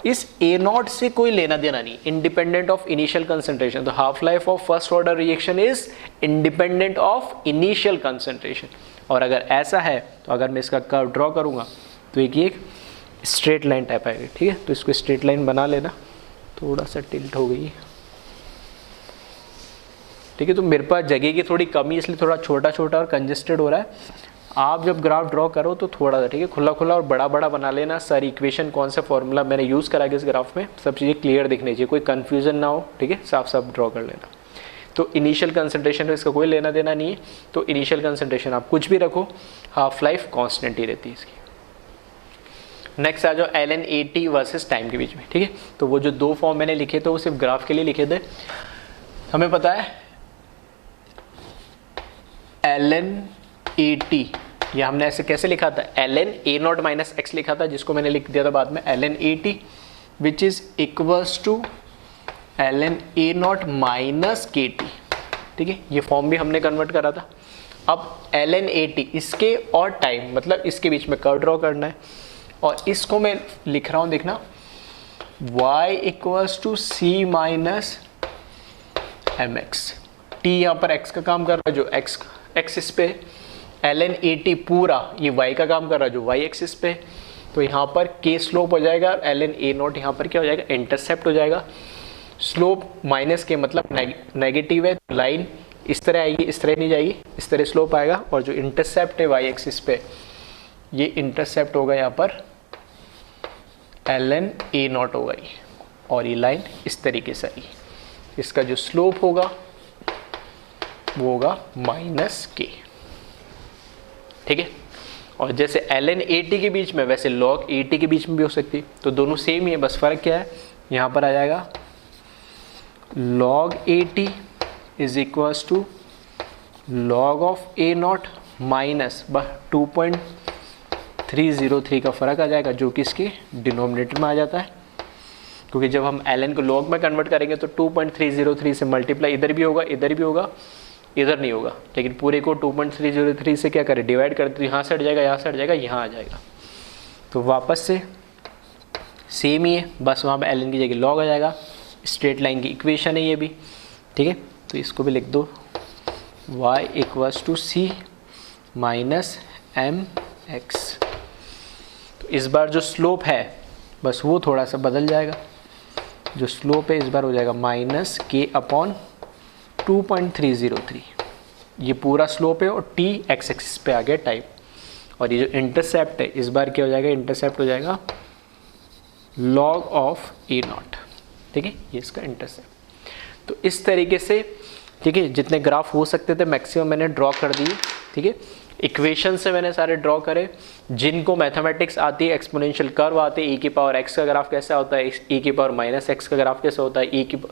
इस A0 से कोई लेना देना नहीं, इंडिपेंडेंट ऑफ इनिशियल कंसंट्रेशन। तो half life of first order reaction is independent of initial concentration. और अगर ऐसा है तो अगर मैं इसका कर्व ड्रॉ करूंगा तो एक स्ट्रेट लाइन टाइप आएगी, ठीक है। तो इसको स्ट्रेट लाइन बना लेना, थोड़ा सा टिल्ट हो गई, ठीक है। तो मेरे पास जगह की थोड़ी कमी, इसलिए थोड़ा छोटा छोटा और कंजेस्टेड हो रहा है। आप जब ग्राफ ड्रॉ करो तो थोड़ा सा, ठीक है, खुला खुला और बड़ा बड़ा बना लेना। सारी इक्वेशन कौन सा फॉर्मूला मैंने यूज़ करा के इस ग्राफ में, सब चीज़ें क्लियर दिखनी चाहिए, कोई कन्फ्यूजन ना हो, ठीक है, साफ साफ ड्रॉ कर लेना। तो इनिशियल कंसंट्रेशन में इसका कोई लेना देना नहीं है, तो इनिशियल कंसंट्रेशन आप कुछ भी रखो, हाफ लाइफ कांस्टेंट ही रहती है इसकी। नेक्स्ट आ जाओ ln/AT वर्सेस टाइम के बीच में, ठीक है। तो वो जो दो फॉर्म मैंने लिखे थे वो सिर्फ ग्राफ के लिए लिखे थे। हमें पता है ln/AT, ये हमने ऐसे कैसे लिखा था, ln A0 - x लिखा था, जिसको मैंने लिख दिया था बाद में ln/AT which is equals to ln A0 - KT, ठीक है। ये फॉर्म भी हमने कन्वर्ट करा था। अब ln/AT इसके और टाइम, मतलब इसके बीच में कर्व ड्रॉ करना है, और इसको मैं लिख रहा हूं, देखना y equals to C - mx। t यहाँ पर x का काम कर रहा है जो x एक्सिस पे, ln/AT पूरा ये y का काम कर रहा है जो y एक्सिस पे। तो यहाँ पर k स्लोप हो जाएगा और ln A0 यहाँ पर क्या हो जाएगा इंटरसेप्ट हो जाएगा। स्लोप माइनस के मतलब नेगेटिव है, तो लाइन इस तरह आएगी, इस तरह नहीं जाएगी, इस तरह स्लोप आएगा। और जो इंटरसेप्ट है y एक्सिस पे, ये इंटरसेप्ट होगा यहाँ पर ln A0 होगा ये, और ये लाइन इस तरीके से आएगी। इसका जो स्लोप होगा वो होगा -k, ठीक है। और जैसे ln/AT के बीच में वैसे log/AT के बीच में भी हो सकती है। तो दोनों सेम ही है, बस फर्क क्या है, यहाँ पर आ जाएगा log/AT is equals to log of A0 माइनस 2.303 का फर्क आ जाएगा, जो कि इसके डिनोमिनेटर में आ जाता है। क्योंकि जब हम ln को log में कन्वर्ट करेंगे तो 2.303 से मल्टीप्लाई इधर भी होगा, इधर भी होगा, इधर नहीं होगा, लेकिन पूरे को 2.303 से क्या करें डिवाइड करते, तो यहाँ से हट जाएगा, यहाँ से हट जाएगा, यहाँ आ जाएगा। तो वापस से सेम ही है, बस वहाँ पे ln की जगह log आ जाएगा। स्ट्रेट लाइन की इक्वेशन है ये भी, ठीक है। तो इसको भी लिख दो y equals to C minus M x. तो इस बार जो स्लोप है बस वो थोड़ा सा बदल जाएगा, जो स्लोप है इस बार हो जाएगा माइनस के अपॉन 2.303। ये पूरा स्लोप है और t एक्स एक्सिस पे आ गया टाइम। और ये जो इंटरसेप्ट है इस बार क्या हो जाएगा, इंटरसेप्ट हो जाएगा log ऑफ ए नॉट, ठीक है, ये इसका इंटरसेप्ट। तो इस तरीके से, ठीक है, जितने ग्राफ हो सकते थे मैक्सिमम मैंने ड्रॉ कर दिए, ठीक है। इक्वेशन से मैंने सारे ड्रॉ करे। जिनको मैथमेटिक्स आती है, एक्सपोनेंशियल कर्व आते हैं, e की पावर x का ग्राफ कैसा होता है, e की पावर माइनस x का ग्राफ कैसा होता है, e की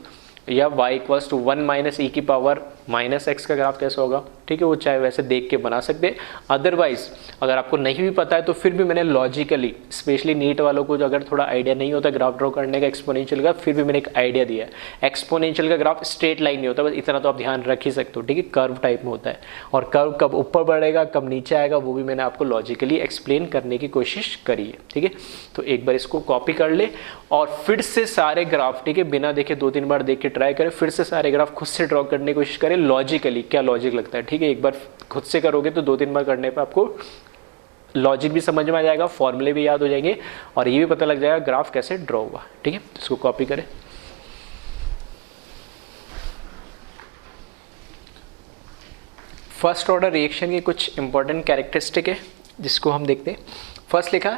या y equals to 1 minus e की पावर माइनस x का ग्राफ कैसा होगा, ठीक है, वो चाहे वैसे देख के बना सकते हैं। अदरवाइज अगर आपको नहीं भी पता है तो फिर भी मैंने लॉजिकली, स्पेशली नीट वालों को जो अगर थोड़ा आइडिया नहीं होता ग्राफ ड्रॉ करने का एक्सपोनेंशियल का, फिर भी मैंने एक आइडिया दिया है। एक्सपोनेंशियल का ग्राफ स्ट्रेट लाइन नहीं होता, बस इतना तो आप ध्यान रख ही सकते हो, ठीक है, कर्व टाइप में होता है। और कर्व कब ऊपर बढ़ेगा कब नीचे आएगा वो भी मैंने आपको लॉजिकली एक्सप्लेन करने की कोशिश करी है, ठीक है। तो एक बार इसको कॉपी कर ले और फिर से सारे ग्राफ, ठीक है, बिना देखे 2-3 बार देख के ट्राई करें, फिर से सारे ग्राफ खुद से ड्रॉ करने की कोशिश करें लॉजिकली, क्या लॉजिक लगता है, ठीक है। एक बार खुद से करोगे तो 2-3 बार करने पे आपको लॉजिक भी समझ में आ जाएगा, फॉर्मूले भी याद हो जाएंगे और ये भी पता लग जाएगा ग्राफ कैसे ड्रॉ हुआ, ठीक है। इसको कॉपी करें। फर्स्ट ऑर्डर रिएक्शन के कुछ इंपॉर्टेंट कैरेक्टरिस्टिक है जिसको हम देखते हैं। फर्स्ट लिखा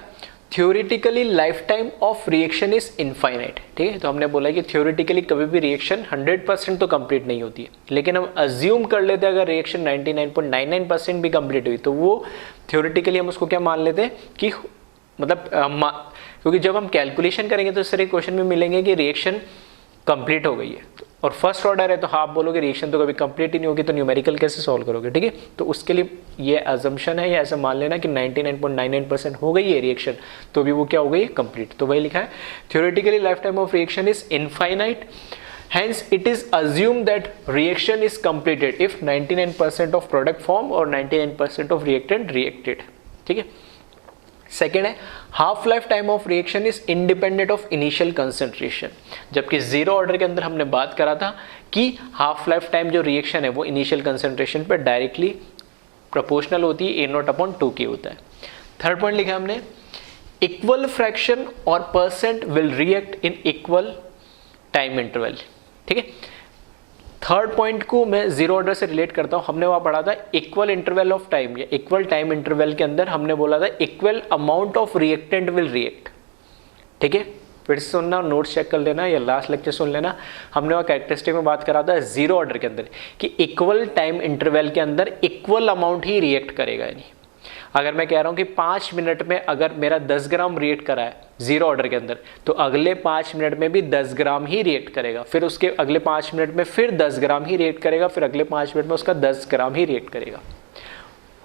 theoretically life time of reaction is infinite, ठीक है। तो हमने बोला कि थ्योरेटिकली कभी भी रिएक्शन 100% तो कंप्लीट नहीं होती है, लेकिन हम अज्यूम कर लेते हैं अगर रिएक्शन 99.99% भी कंप्लीट हुई तो वो थ्योरेटिकली हम उसको क्या मान लेते हैं कि मतलब क्योंकि जब हम कैलकुलेशन करेंगे तो इस तरह के क्वेश्चन में मिलेंगे कि रिएक्शन कंप्लीट हो गई है और फर्स्ट ऑर्डर है तो आप बोलोगे रिएक्शन तो कभी कंप्लीट ही नहीं होगी, तो न्यूमेरिकल कैसे सॉल्व करोगे, ठीक है। तो उसके लिए ये अजम्पशन है या ऐसा मान लेना कि 99.99% हो गई है रिएक्शन तो भी वो क्या हो गई, कंप्लीट। तो वही लिखा है theoretically life time of reaction is infinite, hence it is assumed that reaction is completed if 99% of product form और 99% of reactant reacted, ठीक है। सेकेंड है half life time of reaction is independent of initial concentration, जबकि zero order के अंदर हमने बात करा था कि हाफ लाइफ टाइम जो रिएक्शन है वो इनिशियल कंसंट्रेशन पे डायरेक्टली प्रोपोर्शनल होती है, A0/2 की होता है। थर्ड पॉइंट लिखा हमने इक्वल फ्रैक्शन और percent will react in equal time interval, ठीक है। थर्ड पॉइंट को मैं जीरो ऑर्डर से रिलेट करता हूं। हमने वहां पढ़ा था इक्वल इंटरवल ऑफ टाइम या इक्वल टाइम इंटरवल के अंदर हमने बोला था equal amount of reactant will react, ठीक है। फिर से सुनना, नोट्स चेक कर लेना या लास्ट लेक्चर सुन लेना। हमने वहाँ कैरेक्टरिस्टिक में बात करा था जीरो ऑर्डर के अंदर कि इक्वल टाइम इंटरवल के अंदर इक्वल अमाउंट ही रिएक्ट करेगा। यानी अगर मैं कह रहा हूँ कि 5 मिनट में अगर मेरा 10 ग्राम रिएक्ट करा है जीरो ऑर्डर के अंदर तो अगले 5 मिनट में भी 10 ग्राम ही रिएक्ट करेगा, फिर उसके अगले 5 मिनट में फिर 10 ग्राम ही रिएक्ट करेगा, फिर अगले 5 मिनट में उसका 10 ग्राम ही रिएक्ट करेगा।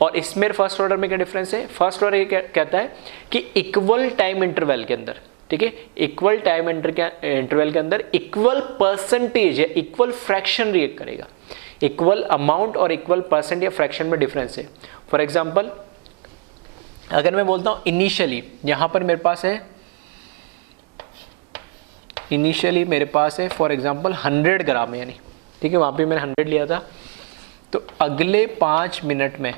और इसमें फर्स्ट ऑर्डर में क्या डिफरेंस है, फर्स्ट ऑर्डर ये कहता है कि इक्वल टाइम इंटरवल के अंदर, ठीक है, इक्वल टाइम इंटरवल के अंदर इक्वल परसेंटेज या इक्वल फ्रैक्शन रिएक्ट करेगा। इक्वल अमाउंट और इक्वल परसेंट या फ्रैक्शन में डिफरेंस है। फॉर एग्जाम्पल अगर मैं बोलता हूं इनिशियली, यहां पर मेरे पास है इनिशियली मेरे पास है फॉर एग्जांपल 100 ग्राम यानी, ठीक है, वहां पे मैंने 100 लिया था, तो अगले 5 मिनट में,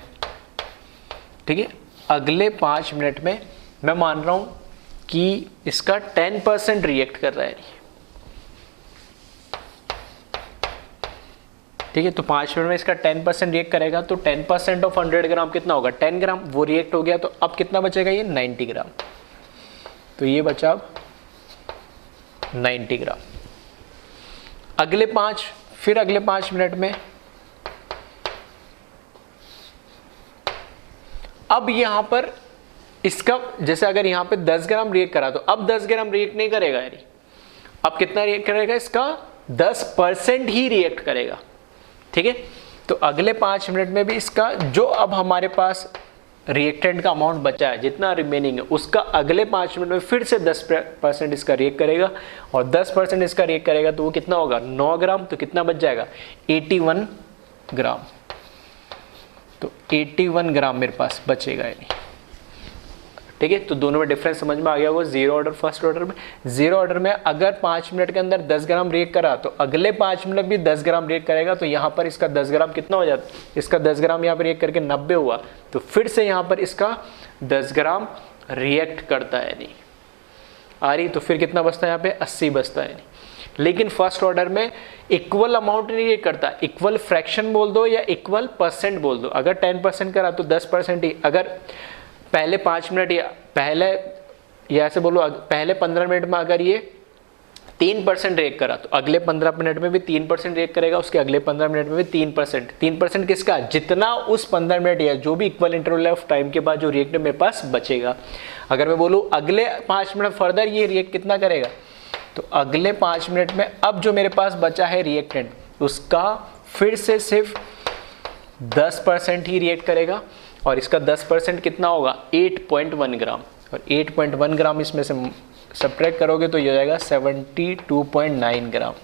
ठीक है, अगले 5 मिनट में मैं मान रहा हूं कि इसका 10% रिएक्ट कर रहा है, ठीक है। तो 5 मिनट में इसका 10% रिएक्ट करेगा तो 10% ऑफ 100 ग्राम कितना होगा, 10 ग्राम, वो रिएक्ट हो गया तो अब कितना बचेगा, ये 90 ग्राम। तो ये बचा अब 90 ग्राम। अगले 5 मिनट में अब यहां पर इसका जैसे अगर यहां पे 10 ग्राम रिएक्ट करा तो अब 10 ग्राम रिएक्ट नहीं करेगा, यानी अब कितना रिएक्ट करेगा, इसका 10% ही रिएक्ट करेगा, ठीक है। तो अगले 5 मिनट में भी इसका जो अब हमारे पास रिएक्टेंट का अमाउंट बचा है, जितना रिमेनिंग है, उसका अगले 5 मिनट में फिर से 10% इसका रिएक्ट करेगा और 10% इसका रिएक्ट करेगा तो वो कितना होगा, 9 ग्राम। तो कितना बच जाएगा, 81 ग्राम। तो 81 ग्राम मेरे पास बचेगा, यानी ठीक है, तो दोनों में डिफरेंस समझ में आ गया होगा। जीरो ऑर्डर फर्स्ट ऑर्डर में, जीरो ऑर्डर में अगर 5 मिनट के अंदर 10 ग्राम रिएक्ट करा तो अगले 5 मिनट भी 10 ग्राम रिएक्ट करेगा, तो यहाँ पर इसका 10 ग्राम कितना हो जाता है, इसका 10 ग्राम यहाँ पर रिएक्ट करके 90 हुआ, तो फिर से यहाँ पर इसका 10 ग्राम रिएक्ट करता है नहीं आ रही, तो फिर कितना बचता है यहाँ पे 80 बचता है नहीं। लेकिन फर्स्ट ऑर्डर में इक्वल अमाउंट नहीं रिएक्ट करता, इक्वल फ्रैक्शन बोल दो या इक्वल परसेंट बोल दो। अगर 10% करा तो 10% ही, अगर पहले 5 मिनट या पहले या ऐसे बोलो पहले 15 मिनट में अगर ये 3% रिएक्ट करा तो अगले 15 मिनट में भी 3% रिएक्ट करेगा, उसके अगले 15 मिनट में भी 3%। 3% किसका, जितना उस 15 मिनट या जो भी इक्वल इंटरवल ऑफ टाइम के बाद जो रिएक्ट मेरे पास बचेगा। अगर मैं बोलूँ अगले 5 मिनट फर्दर ये रिएक्ट कितना करेगा, तो अगले 5 मिनट में अब जो मेरे पास बचा है रिएक्टेंट उसका फिर से सिर्फ 10% ही रिएक्ट करेगा, और इसका 10% कितना होगा 8.1 ग्राम, और 8.1 ग्राम इसमें से सब्ट्रैक्ट करोगे तो ये हो जाएगा 72.9 ग्राम।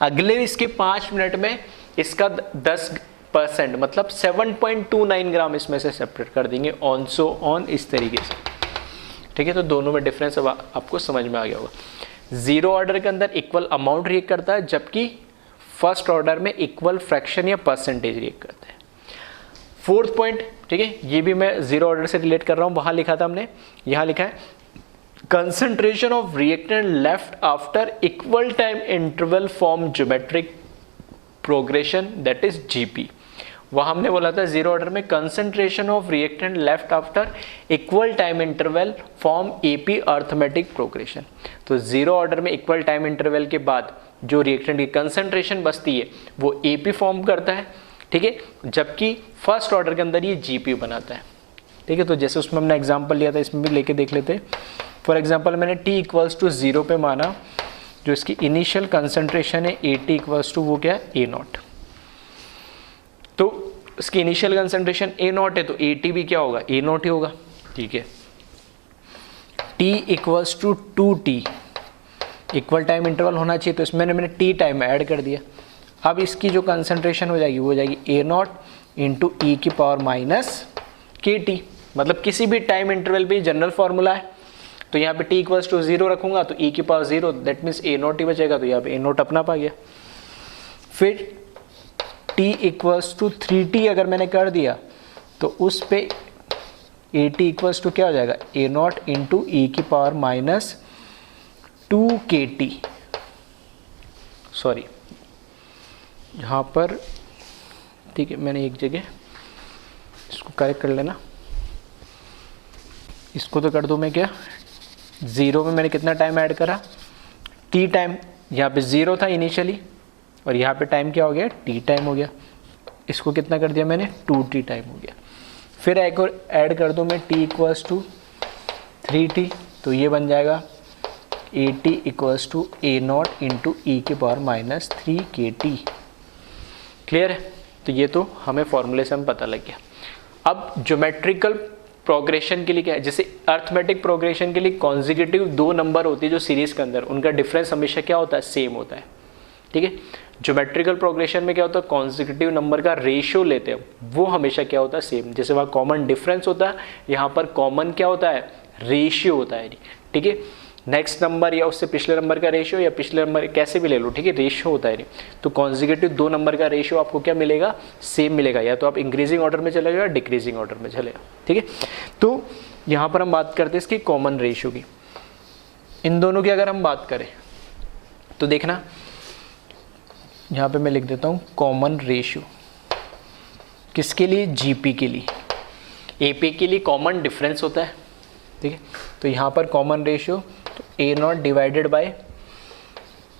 अगले इसके 5 मिनट में इसका 10% मतलब 7.29 ग्राम इसमें से सेपरेट कर देंगे, ऑन सो ऑन इस तरीके से। ठीक है, तो दोनों में डिफरेंस अब आपको समझ में आ गया होगा। जीरो ऑर्डर के अंदर इक्वल अमाउंट रिएक्ट करता है, जबकि फर्स्ट ऑर्डर में इक्वल फ्रैक्शन या परसेंटेज रिएक्ट करता है। फोर्थ पॉइंट, ठीक है, ये भी मैं जीरो ऑर्डर से रिलेट कर रहा हूँ, वहां लिखा था हमने, यहाँ लिखा है concentration of reactant left after equal time interval form geometric progression that is GP. वह हमने बोला था जीरो ऑर्डर में concentration of reactant left after equal time interval form AP arithmetic progression. तो जीरो ऑर्डर में इक्वल टाइम इंटरवल के बाद जो रिएक्टेंट की कंसंट्रेशन बचती है वो एपी फॉर्म करता है, ठीक है, जबकि फर्स्ट ऑर्डर के अंदर ये जीपी बनाता है। ठीक है, तो जैसे उसमें हमने एग्जाम्पल लिया था, इसमें भी लेके देख लेते। फॉर एग्जाम्पल मैंने t इक्वल्स टू 0 पे माना, जो इसकी इनिशियल कंसंट्रेशन है AT इक्वल्स टू वो क्या है A0, तो इसकी इनिशियल कंसंट्रेशन A0 है तो AT भी क्या होगा A0 ही होगा। ठीक है, t equals to 2t, equal time interval होना चाहिए, तो इसमें मैंने t टाइम ऐड कर दिया। अब इसकी जो कंसंट्रेशन हो जाएगी वो हो जाएगी A0 इंटू ई की पावर माइनस KT, मतलब किसी भी टाइम इंटरवल पे जनरल फॉर्मूला है, तो यहाँ पे t इक्वल्स टू 0 रखूंगा तो e की पावर 0, दैट मीन्स A0 ही बचेगा, तो यहाँ पे A0 अपना पा गया। फिर t इक्वल्स टू 3t अगर मैंने कर दिया तो उस पे AT इक्वल्स टू क्या हो जाएगा A0 इंटू ई की पावर माइनस 2KT, सॉरी यहाँ पर, ठीक है, मैंने एक जगह इसको करेक्ट कर लेना, इसको तो कर दूँ मैं क्या, 0 में मैंने कितना टाइम ऐड करा t टाइम, यहाँ पे 0 था इनिशियली और यहाँ पे टाइम क्या हो गया t टाइम हो गया, इसको कितना कर दिया मैंने 2t टाइम हो गया। फिर एक और ऐड कर दूँ मैं t इक्वल्स टू 3t, तो ये बन जाएगा AT equals to A0 into ई की पावर माइनस 3KT। क्लियर है, तो ये तो हमें फॉर्मूले से हम पता लग गया। अब ज्योमेट्रिकल प्रोग्रेशन के लिए क्या है, जैसे अर्थमेटिक प्रोग्रेशन के लिए कॉन्जिक्यूटिव 2 नंबर होती है जो सीरीज के अंदर, उनका डिफरेंस हमेशा क्या होता है सेम होता है। ठीक है, ज्योमेट्रिकल प्रोग्रेशन में क्या होता है कॉन्जिक्यूटिव नंबर का रेशियो लेते हैं, वो हमेशा क्या होता है सेम। जैसे वहाँ कॉमन डिफरेंस होता है, यहाँ पर कॉमन क्या होता है रेशियो होता है। ठीक है, नेक्स्ट नंबर या उससे पिछले नंबर का रेशियो या पिछले नंबर कैसे भी ले लो, ठीक है, रेशियो होता है। तो कॉन्जिक्यूटिव 2 नंबर का रेशियो आपको क्या मिलेगा सेम मिलेगा, या तो आप इंक्रीजिंग ऑर्डर में चलेगा या डिक्रीजिंग ऑर्डर में चलेगा। ठीक है, तो यहाँ पर हम बात करते हैं इसकी कॉमन रेशियो की। इन दोनों की अगर हम बात करें तो देखना यहाँ पे मैं लिख देता हूँ कॉमन रेशियो किसके लिए, जीपी के लिए। एपी के लिए कॉमन डिफरेंस होता है। ठीक है, तो यहाँ पर कॉमन रेशियो तो A0 divided by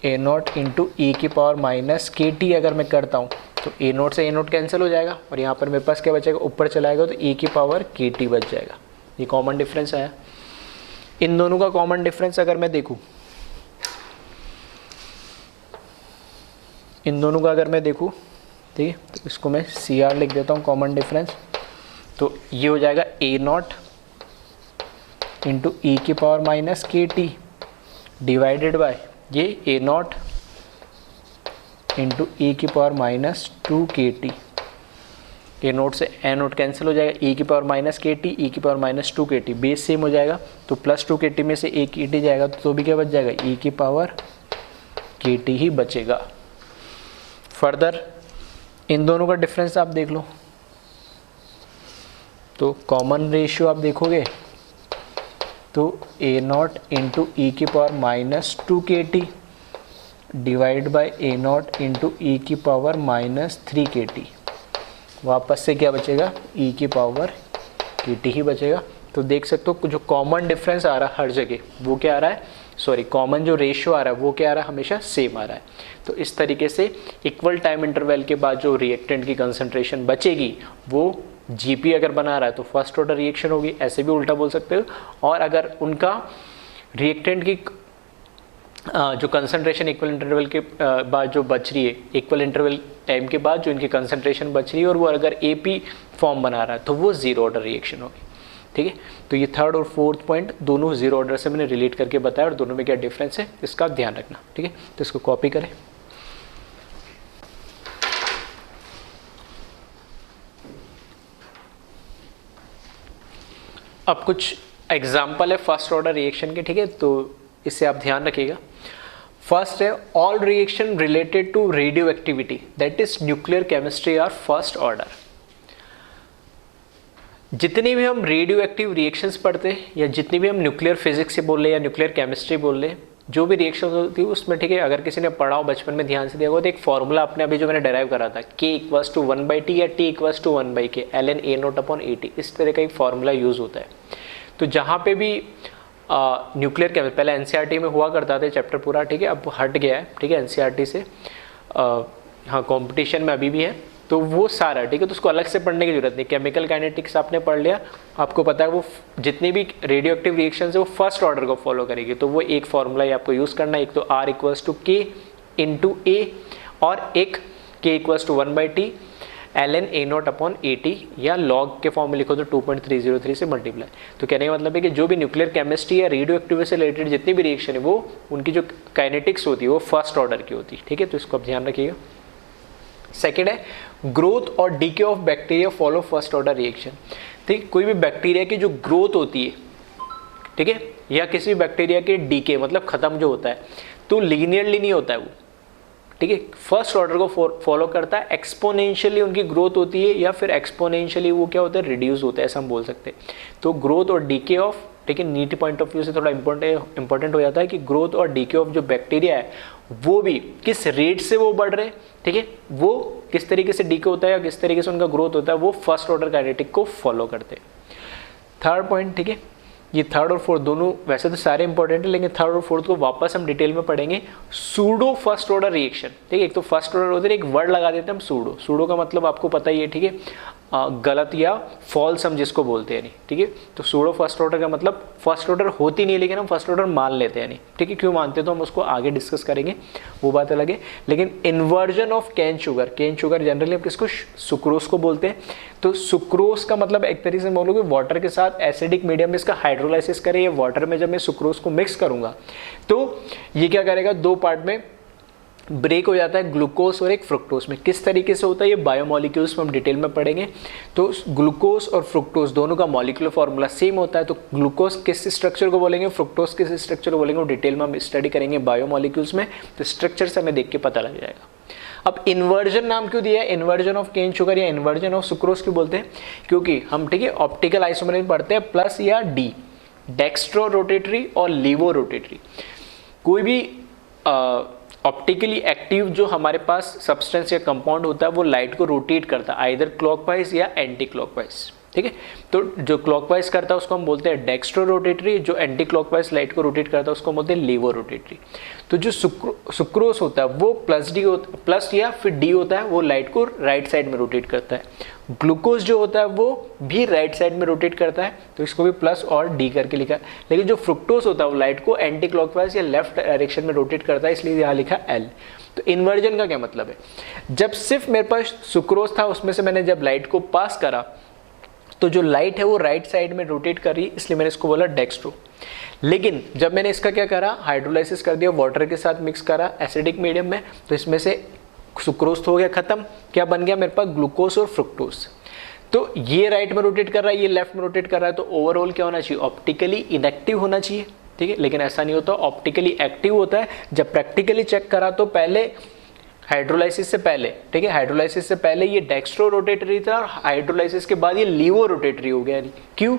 A0 into ई की पावर माइनस KT अगर मैं करता हूँ तो A0 से A0 कैंसिल हो जाएगा और यहाँ पर मेरे पास क्या बचेगा ऊपर चलाएगा तो ई की पावर KT बच जाएगा। ये कॉमन डिफरेंस आया। इन दोनों का कॉमन डिफरेंस अगर मैं देखूँ, इन दोनों का अगर मैं देखूँ, ठीक है, तो इसको मैं CR लिख देता हूँ कॉमन डिफरेंस। तो ये हो जाएगा A0 इंटू ई की power minus KT divided by ये A0 इंटू ई की पावर माइनस 2KT। ए नोट से ए नोट कैंसिल हो जाएगा, ई की पावर माइनस के टी, ई की power minus 2 K T, base same हो जाएगा तो प्लस 2 के टी में से एक ई टी जाएगा तो भी क्या बच जाएगा, ई की पावर के टी ही बचेगा। फर्दर इन दोनों का डिफरेंस आप देख लो, तो कॉमन रेशियो आप देखोगे तो ए नॉट इंटू ई की power minus 2 K T divide by A not into ई की पावर माइनस 3 के टी, वापस से क्या बचेगा, ई की पावर के टी ही बचेगा। तो देख सकते हो जो कॉमन डिफरेंस आ रहा है हर जगह वो क्या आ रहा है, सॉरी कॉमन जो रेशियो आ रहा है वो क्या आ रहा है, हमेशा सेम आ रहा है। तो इस तरीके से इक्वल टाइम इंटरवल के बाद जो रिएक्टेंट की कंसंट्रेशन बचेगी वो जीपी अगर बना रहा है तो फर्स्ट ऑर्डर रिएक्शन होगी, ऐसे भी उल्टा बोल सकते हो। और अगर उनका रिएक्टेंट की जो कंसंट्रेशन इक्वल इंटरवल के बाद जो बच रही है, इक्वल इंटरवल टाइम के बाद जो इनकी कंसंट्रेशन बच रही है और वो अगर एपी फॉर्म बना रहा है तो वो जीरो ऑर्डर रिएक्शन होगी। ठीक है, तो ये थर्ड और फोर्थ पॉइंट दोनों जीरो ऑर्डर से मैंने रिलेट करके बताया और दोनों में क्या डिफरेंस है इसका ध्यान रखना। ठीक है, तो इसको कॉपी करें। अब कुछ एग्जाम्पल है फर्स्ट ऑर्डर रिएक्शन के। ठीक है, तो इससे आप ध्यान रखिएगा। फर्स्ट है all reaction related to radioactivity that is nuclear chemistry are first order. जितनी भी हम रेडियो एक्टिव रिएक्शंस पढ़ते हैं या जितनी भी हम न्यूक्लियर फिजिक्स से बोल रहे या न्यूक्लियर केमिस्ट्री बोल रहे, जो भी रिएक्शन होती है उसमें, ठीक है, अगर किसी ने पढ़ा हो बचपन में ध्यान से दिया होगा तो एक फॉर्मूला आपने अभी जो मैंने डेराइव करा था, K इक्वल्स टू 1/T या T equals to 1/K ln A naught upon AT, इस तरह का एक फॉर्मूला यूज होता है। तो जहाँ पे भी न्यूक्लियर केमिस्ट्री पहले एनसीईआरटी में हुआ करता था चैप्टर पूरा, ठीक है, अब हट गया है, ठीक है, एनसीईआरटी से, हाँ कंपटीशन में अभी भी है, तो वो सारा, ठीक है, तो उसको अलग से पढ़ने की जरूरत नहीं। केमिकल काइनेटिक्स आपने पढ़ लिया, आपको पता है वो जितनी भी रेडियो एक्टिव रिएक्शन है वो फर्स्ट ऑर्डर को फॉलो करेगी, तो वो एक फॉर्मूला ही आपको यूज़ करना है, एक तो R equals to K into A और एक K equals to 1/T ln A naught upon AT, या लॉग के फॉर्म में लिखो तो 2.303 से मल्टीप्लाई। तो कहने का मतलब है कि जो भी न्यूक्लियर केमिस्ट्री या रेडियो एक्टिविटी से रिलेटेड जितनी भी रिएक्शन है वो उनकी जो काइनेटिक्स होती है वो फर्स्ट ऑर्डर की होती है। ठीक है, तो इसको आप ध्यान रखिएगा। सेकेंड है ग्रोथ और DK of bacteria follow first order reaction. ठीक, कोई भी बैक्टीरिया की जो ग्रोथ होती है, ठीक है, या किसी भी बैक्टीरिया के डीके मतलब खत्म जो होता है, तो लीनियरली नहीं होता है वो, ठीक है, फर्स्ट ऑर्डर को फॉलो करता है, एक्सपोनेंशियली उनकी ग्रोथ होती है या फिर एक्सपोनेंशियली वो क्या होता है, रिड्यूस होता है, ऐसा हम बोल सकते हैं। तो ग्रोथ और डीके ऑफ, ठीक है, नीट पॉइंट ऑफ व्यू से थोड़ा इंपॉर्टेंट हो जाता है कि ग्रोथ और डीके ऑफ जो बैक्टीरिया है वो भी किस रेट से वो बढ़ रहे हैं, ठीक है, वो किस तरीके से डीके होता है या किस तरीके से उनका ग्रोथ होता है, वो फर्स्ट ऑर्डर काइनेटिक को फॉलो करते हैं। थर्ड पॉइंट, ठीक है, ये थर्ड और फोर्थ दोनों वैसे तो सारे इंपॉर्टेंट है, लेकिन थर्ड और फोर्थ को वापस हम डिटेल में पढ़ेंगे। सूडो फर्स्ट ऑर्डर रिएक्शन, ठीक है, एक तो फर्स्ट ऑर्डर होता है, एक वर्ड लगा देते हैं हम सूडो। सूडो का मतलब आपको पता ही है, ठीक है, गलत या फॉल्स हम जिसको बोलते हैं, नहीं, ठीक है, तो सूडो फर्स्ट ऑर्डर का मतलब फर्स्ट ऑर्डर होती नहीं है लेकिन हम फर्स्ट ऑर्डर मान लेते हैं, नहीं, ठीक है, क्यों मानते हैं तो हम उसको आगे डिस्कस करेंगे, वो बात अलग है। लेकिन inversion of cane sugar generally हम किसको, सुक्रोज को बोलते हैं। तो सुक्रोज का मतलब एक तरीके से बोलोगे वाटर के साथ एसिडिक मीडियम में इसका हाइड्रोलाइसिस करें, या वाटर में जब मैं सुक्रोज को मिक्स करूंगा तो ये क्या करेगा, दो पार्ट में ब्रेक हो जाता है, ग्लूकोज और एक फ्रुक्टोज में। किस तरीके से होता है ये बायोमोलिक्यूल्स में हम डिटेल में पढ़ेंगे। तो ग्लूकोज और फ्रुक्टोज दोनों का मॉलिक्यूलर फॉर्मूला सेम होता है, तो ग्लूकोज किस स्ट्रक्चर को बोलेंगे, फ्रुक्टोज किस स्ट्रक्चर को बोलेंगे, वो डिटेल में हम स्टडी करेंगे बायोमोलिक्यूल्स में, तो स्ट्रक्चर से हमें देख के पता लग जाएगा। अब इन्वर्जन नाम क्यों दिया है, इन्वर्जन ऑफ केन शुगर या इन्वर्जन ऑफ सुक्रोज क्यों बोलते हैं, क्योंकि हम, ठीक है, ऑप्टिकल आइसोमरेज पढ़ते हैं प्लस या डी, डेक्स्ट्रो रोटेटरी और लीवो रोटेटरी। कोई भी ऑप्टिकली एक्टिव जो हमारे पास सब्सटेंस या कंपाउंड होता है वो लाइट को रोटेट करता है आइदर क्लॉकवाइज या एंटी क्लॉकवाइज, ठीक है, तो जो क्लॉकवाइज करता है उसको हम बोलते हैं डेक्स्ट्रो रोटेटरी, जो एंटी क्लॉकवाइज लाइट को रोटेट करता है उसको हम बोलते हैं लीवो रोटेटरी। तो जो सुक्रोज होता है वो प्लस या फिर डी होता है, वो लाइट को राइट साइड में रोटेट करता है। ग्लूकोज जो होता है वो भी राइट साइड में रोटेट करता है, तो इसको भी प्लस और डी करके लिखा है। लेकिन जो फ्रुक्टोज होता है वो लाइट को एंटी क्लॉकवाइज या लेफ्ट डायरेक्शन में रोटेट करता है, इसलिए यहाँ लिखा एल। तो इन्वर्जन का क्या मतलब है, जब सिर्फ मेरे पास सुक्रोज था उसमें से मैंने जब लाइट को पास करा तो जो लाइट है वो राइट साइड में रोटेट कर रही, इसलिए मैंने इसको बोला डेक्स्ट्रो। लेकिन जब मैंने इसका क्या करा, हाइड्रोलाइसिस कर दिया, वाटर के साथ मिक्स करा एसिडिक मीडियम में, तो इसमें से सुक्रोज हो गया खत्म, क्या बन गया मेरे पास, ग्लूकोज और फ्रुक्टोज। तो ये राइट में रोटेट कर रहा है, ये लेफ्ट में रोटेट कर रहा है, तो ओवरऑल क्या होना चाहिए, ऑप्टिकली इनएक्टिव होना चाहिए, ठीक है। लेकिन ऐसा नहीं होता, ऑप्टिकली एक्टिव होता है। जब प्रैक्टिकली चेक करा तो पहले हाइड्रोलाइसिस से पहले, ठीक है, हाइड्रोलाइसिस से पहले ये डेक्स्ट्रो रोटेटरी था और हाइड्रोलाइसिस के बाद ये लीवो रोटेटरी हो गया। क्यों?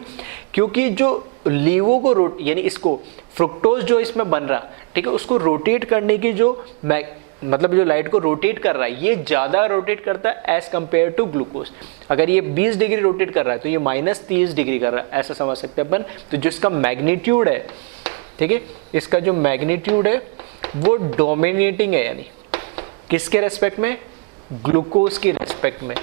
क्योंकि जो लीवो को यानी इसको फ्रुक्टोज जो इसमें बन रहा, ठीक है, उसको रोटेट करने की जो मतलब जो लाइट को रोटेट कर रहा है, ये ज़्यादा रोटेट करता है एज कम्पेयर टू ग्लूकोज। अगर ये 20 डिग्री रोटेट कर रहा है तो ये -30 डिग्री कर रहा है, ऐसा समझ सकते हैं अपन। तो जिसका मैग्नीट्यूड है, ठीक है, इसका जो मैग्नीट्यूड है वो डोमिनेटिंग है, यानी किसके रेस्पेक्ट में, ग्लूकोज के रेस्पेक्ट में।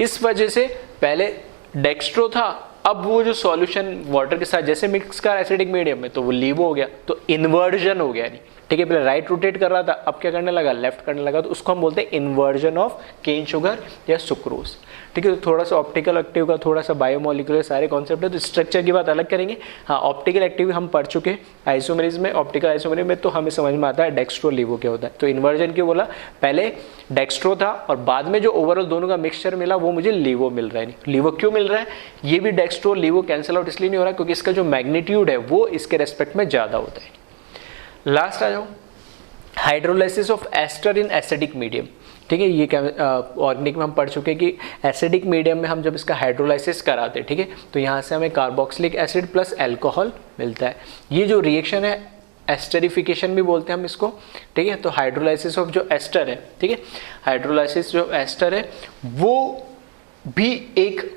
इस वजह से पहले डेक्स्ट्रो था, अब वो जो सॉल्यूशन वाटर के साथ जैसे मिक्स कर एसिडिक मीडियम में, तो वो लीवो हो गया, तो इन्वर्जन हो गया, नहीं, ठीक है। पहले राइट रोटेट कर रहा था, अब क्या करने लगा, लेफ्ट करने लगा, तो उसको हम बोलते हैं इन्वर्जन ऑफ केन शुगर या सुक्रोज, ठीक है। तो थोड़ा सा ऑप्टिकल एक्टिव का, थोड़ा सा बायोमोलिकुलर सारे कॉन्सेप्ट है, तो स्ट्रक्चर की बात अलग करेंगे। हाँ, ऑप्टिकल एक्टिव हम पढ़ चुके हैं आइसोमेरिज में, ऑप्टिकल आइसोमेरिज में तो हमें समझ में आता है डेक्स्ट्रो लीवो क्या होता है। तो इन्वर्जन क्यों बोला, पहले डेक्स्ट्रो था और बाद में जो ओवरऑल दोनों का मिक्सचर मिला वो मुझे लीवो मिल रहा है। नहीं, लीवो क्यों मिल रहा है, ये भी डेक्स्ट्रो लीवो कैंसिल आउट इसलिए नहीं हो रहा है क्योंकि इसका जो मैग्नीट्यूड है वो इसके रेस्पेक्ट में ज़्यादा होता है। लास्ट आ जाओ, hydrolysis of ester in acidic medium, ठीक है। ये ऑर्गेनिक में हम पढ़ चुके हैं कि एसिडिक मीडियम में हम जब इसका हाइड्रोलाइसिस कराते हैं, ठीक है, तो यहाँ से हमें कार्बोक्सिलिक एसिड प्लस अल्कोहल मिलता है। ये जो रिएक्शन है एस्टरिफिकेशन भी बोलते हैं हम इसको, ठीक है। तो हाइड्रोलाइसिस ऑफ जो एस्टर है, ठीक है, हाइड्रोलाइसिस जो एस्टर है वो भी एक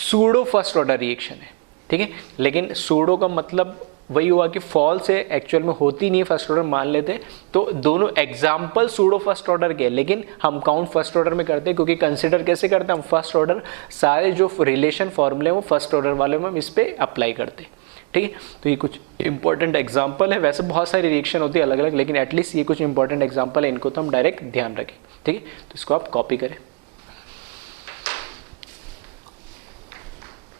सूडो फर्स्ट ऑर्डर रिएक्शन है, ठीक है। लेकिन सूडो का मतलब वही हुआ कि फॉल्स है, एक्चुअल में होती नहीं है, फर्स्ट ऑर्डर मान लेते हैं। तो दोनों एग्जाम्पल सूडो फर्स्ट ऑर्डर के, लेकिन हम काउंट फर्स्ट ऑर्डर में करते हैं क्योंकि कंसिडर कैसे करते हैं हम फर्स्ट ऑर्डर, सारे जो रिलेशन फॉर्मूले वो फर्स्ट ऑर्डर वाले में हम इस पर अप्लाई करते हैं, ठीक है। तो ये कुछ इंपॉर्टेंट एग्जाम्पल है, वैसे बहुत सारी रिएक्शन होती है अलग अलग, लेकिन एटलीस्ट ये कुछ इंपॉर्टेंट एग्जाम्पल है, इनको तो हम डायरेक्ट ध्यान रखें, ठीक है। तो इसको आप कॉपी करें।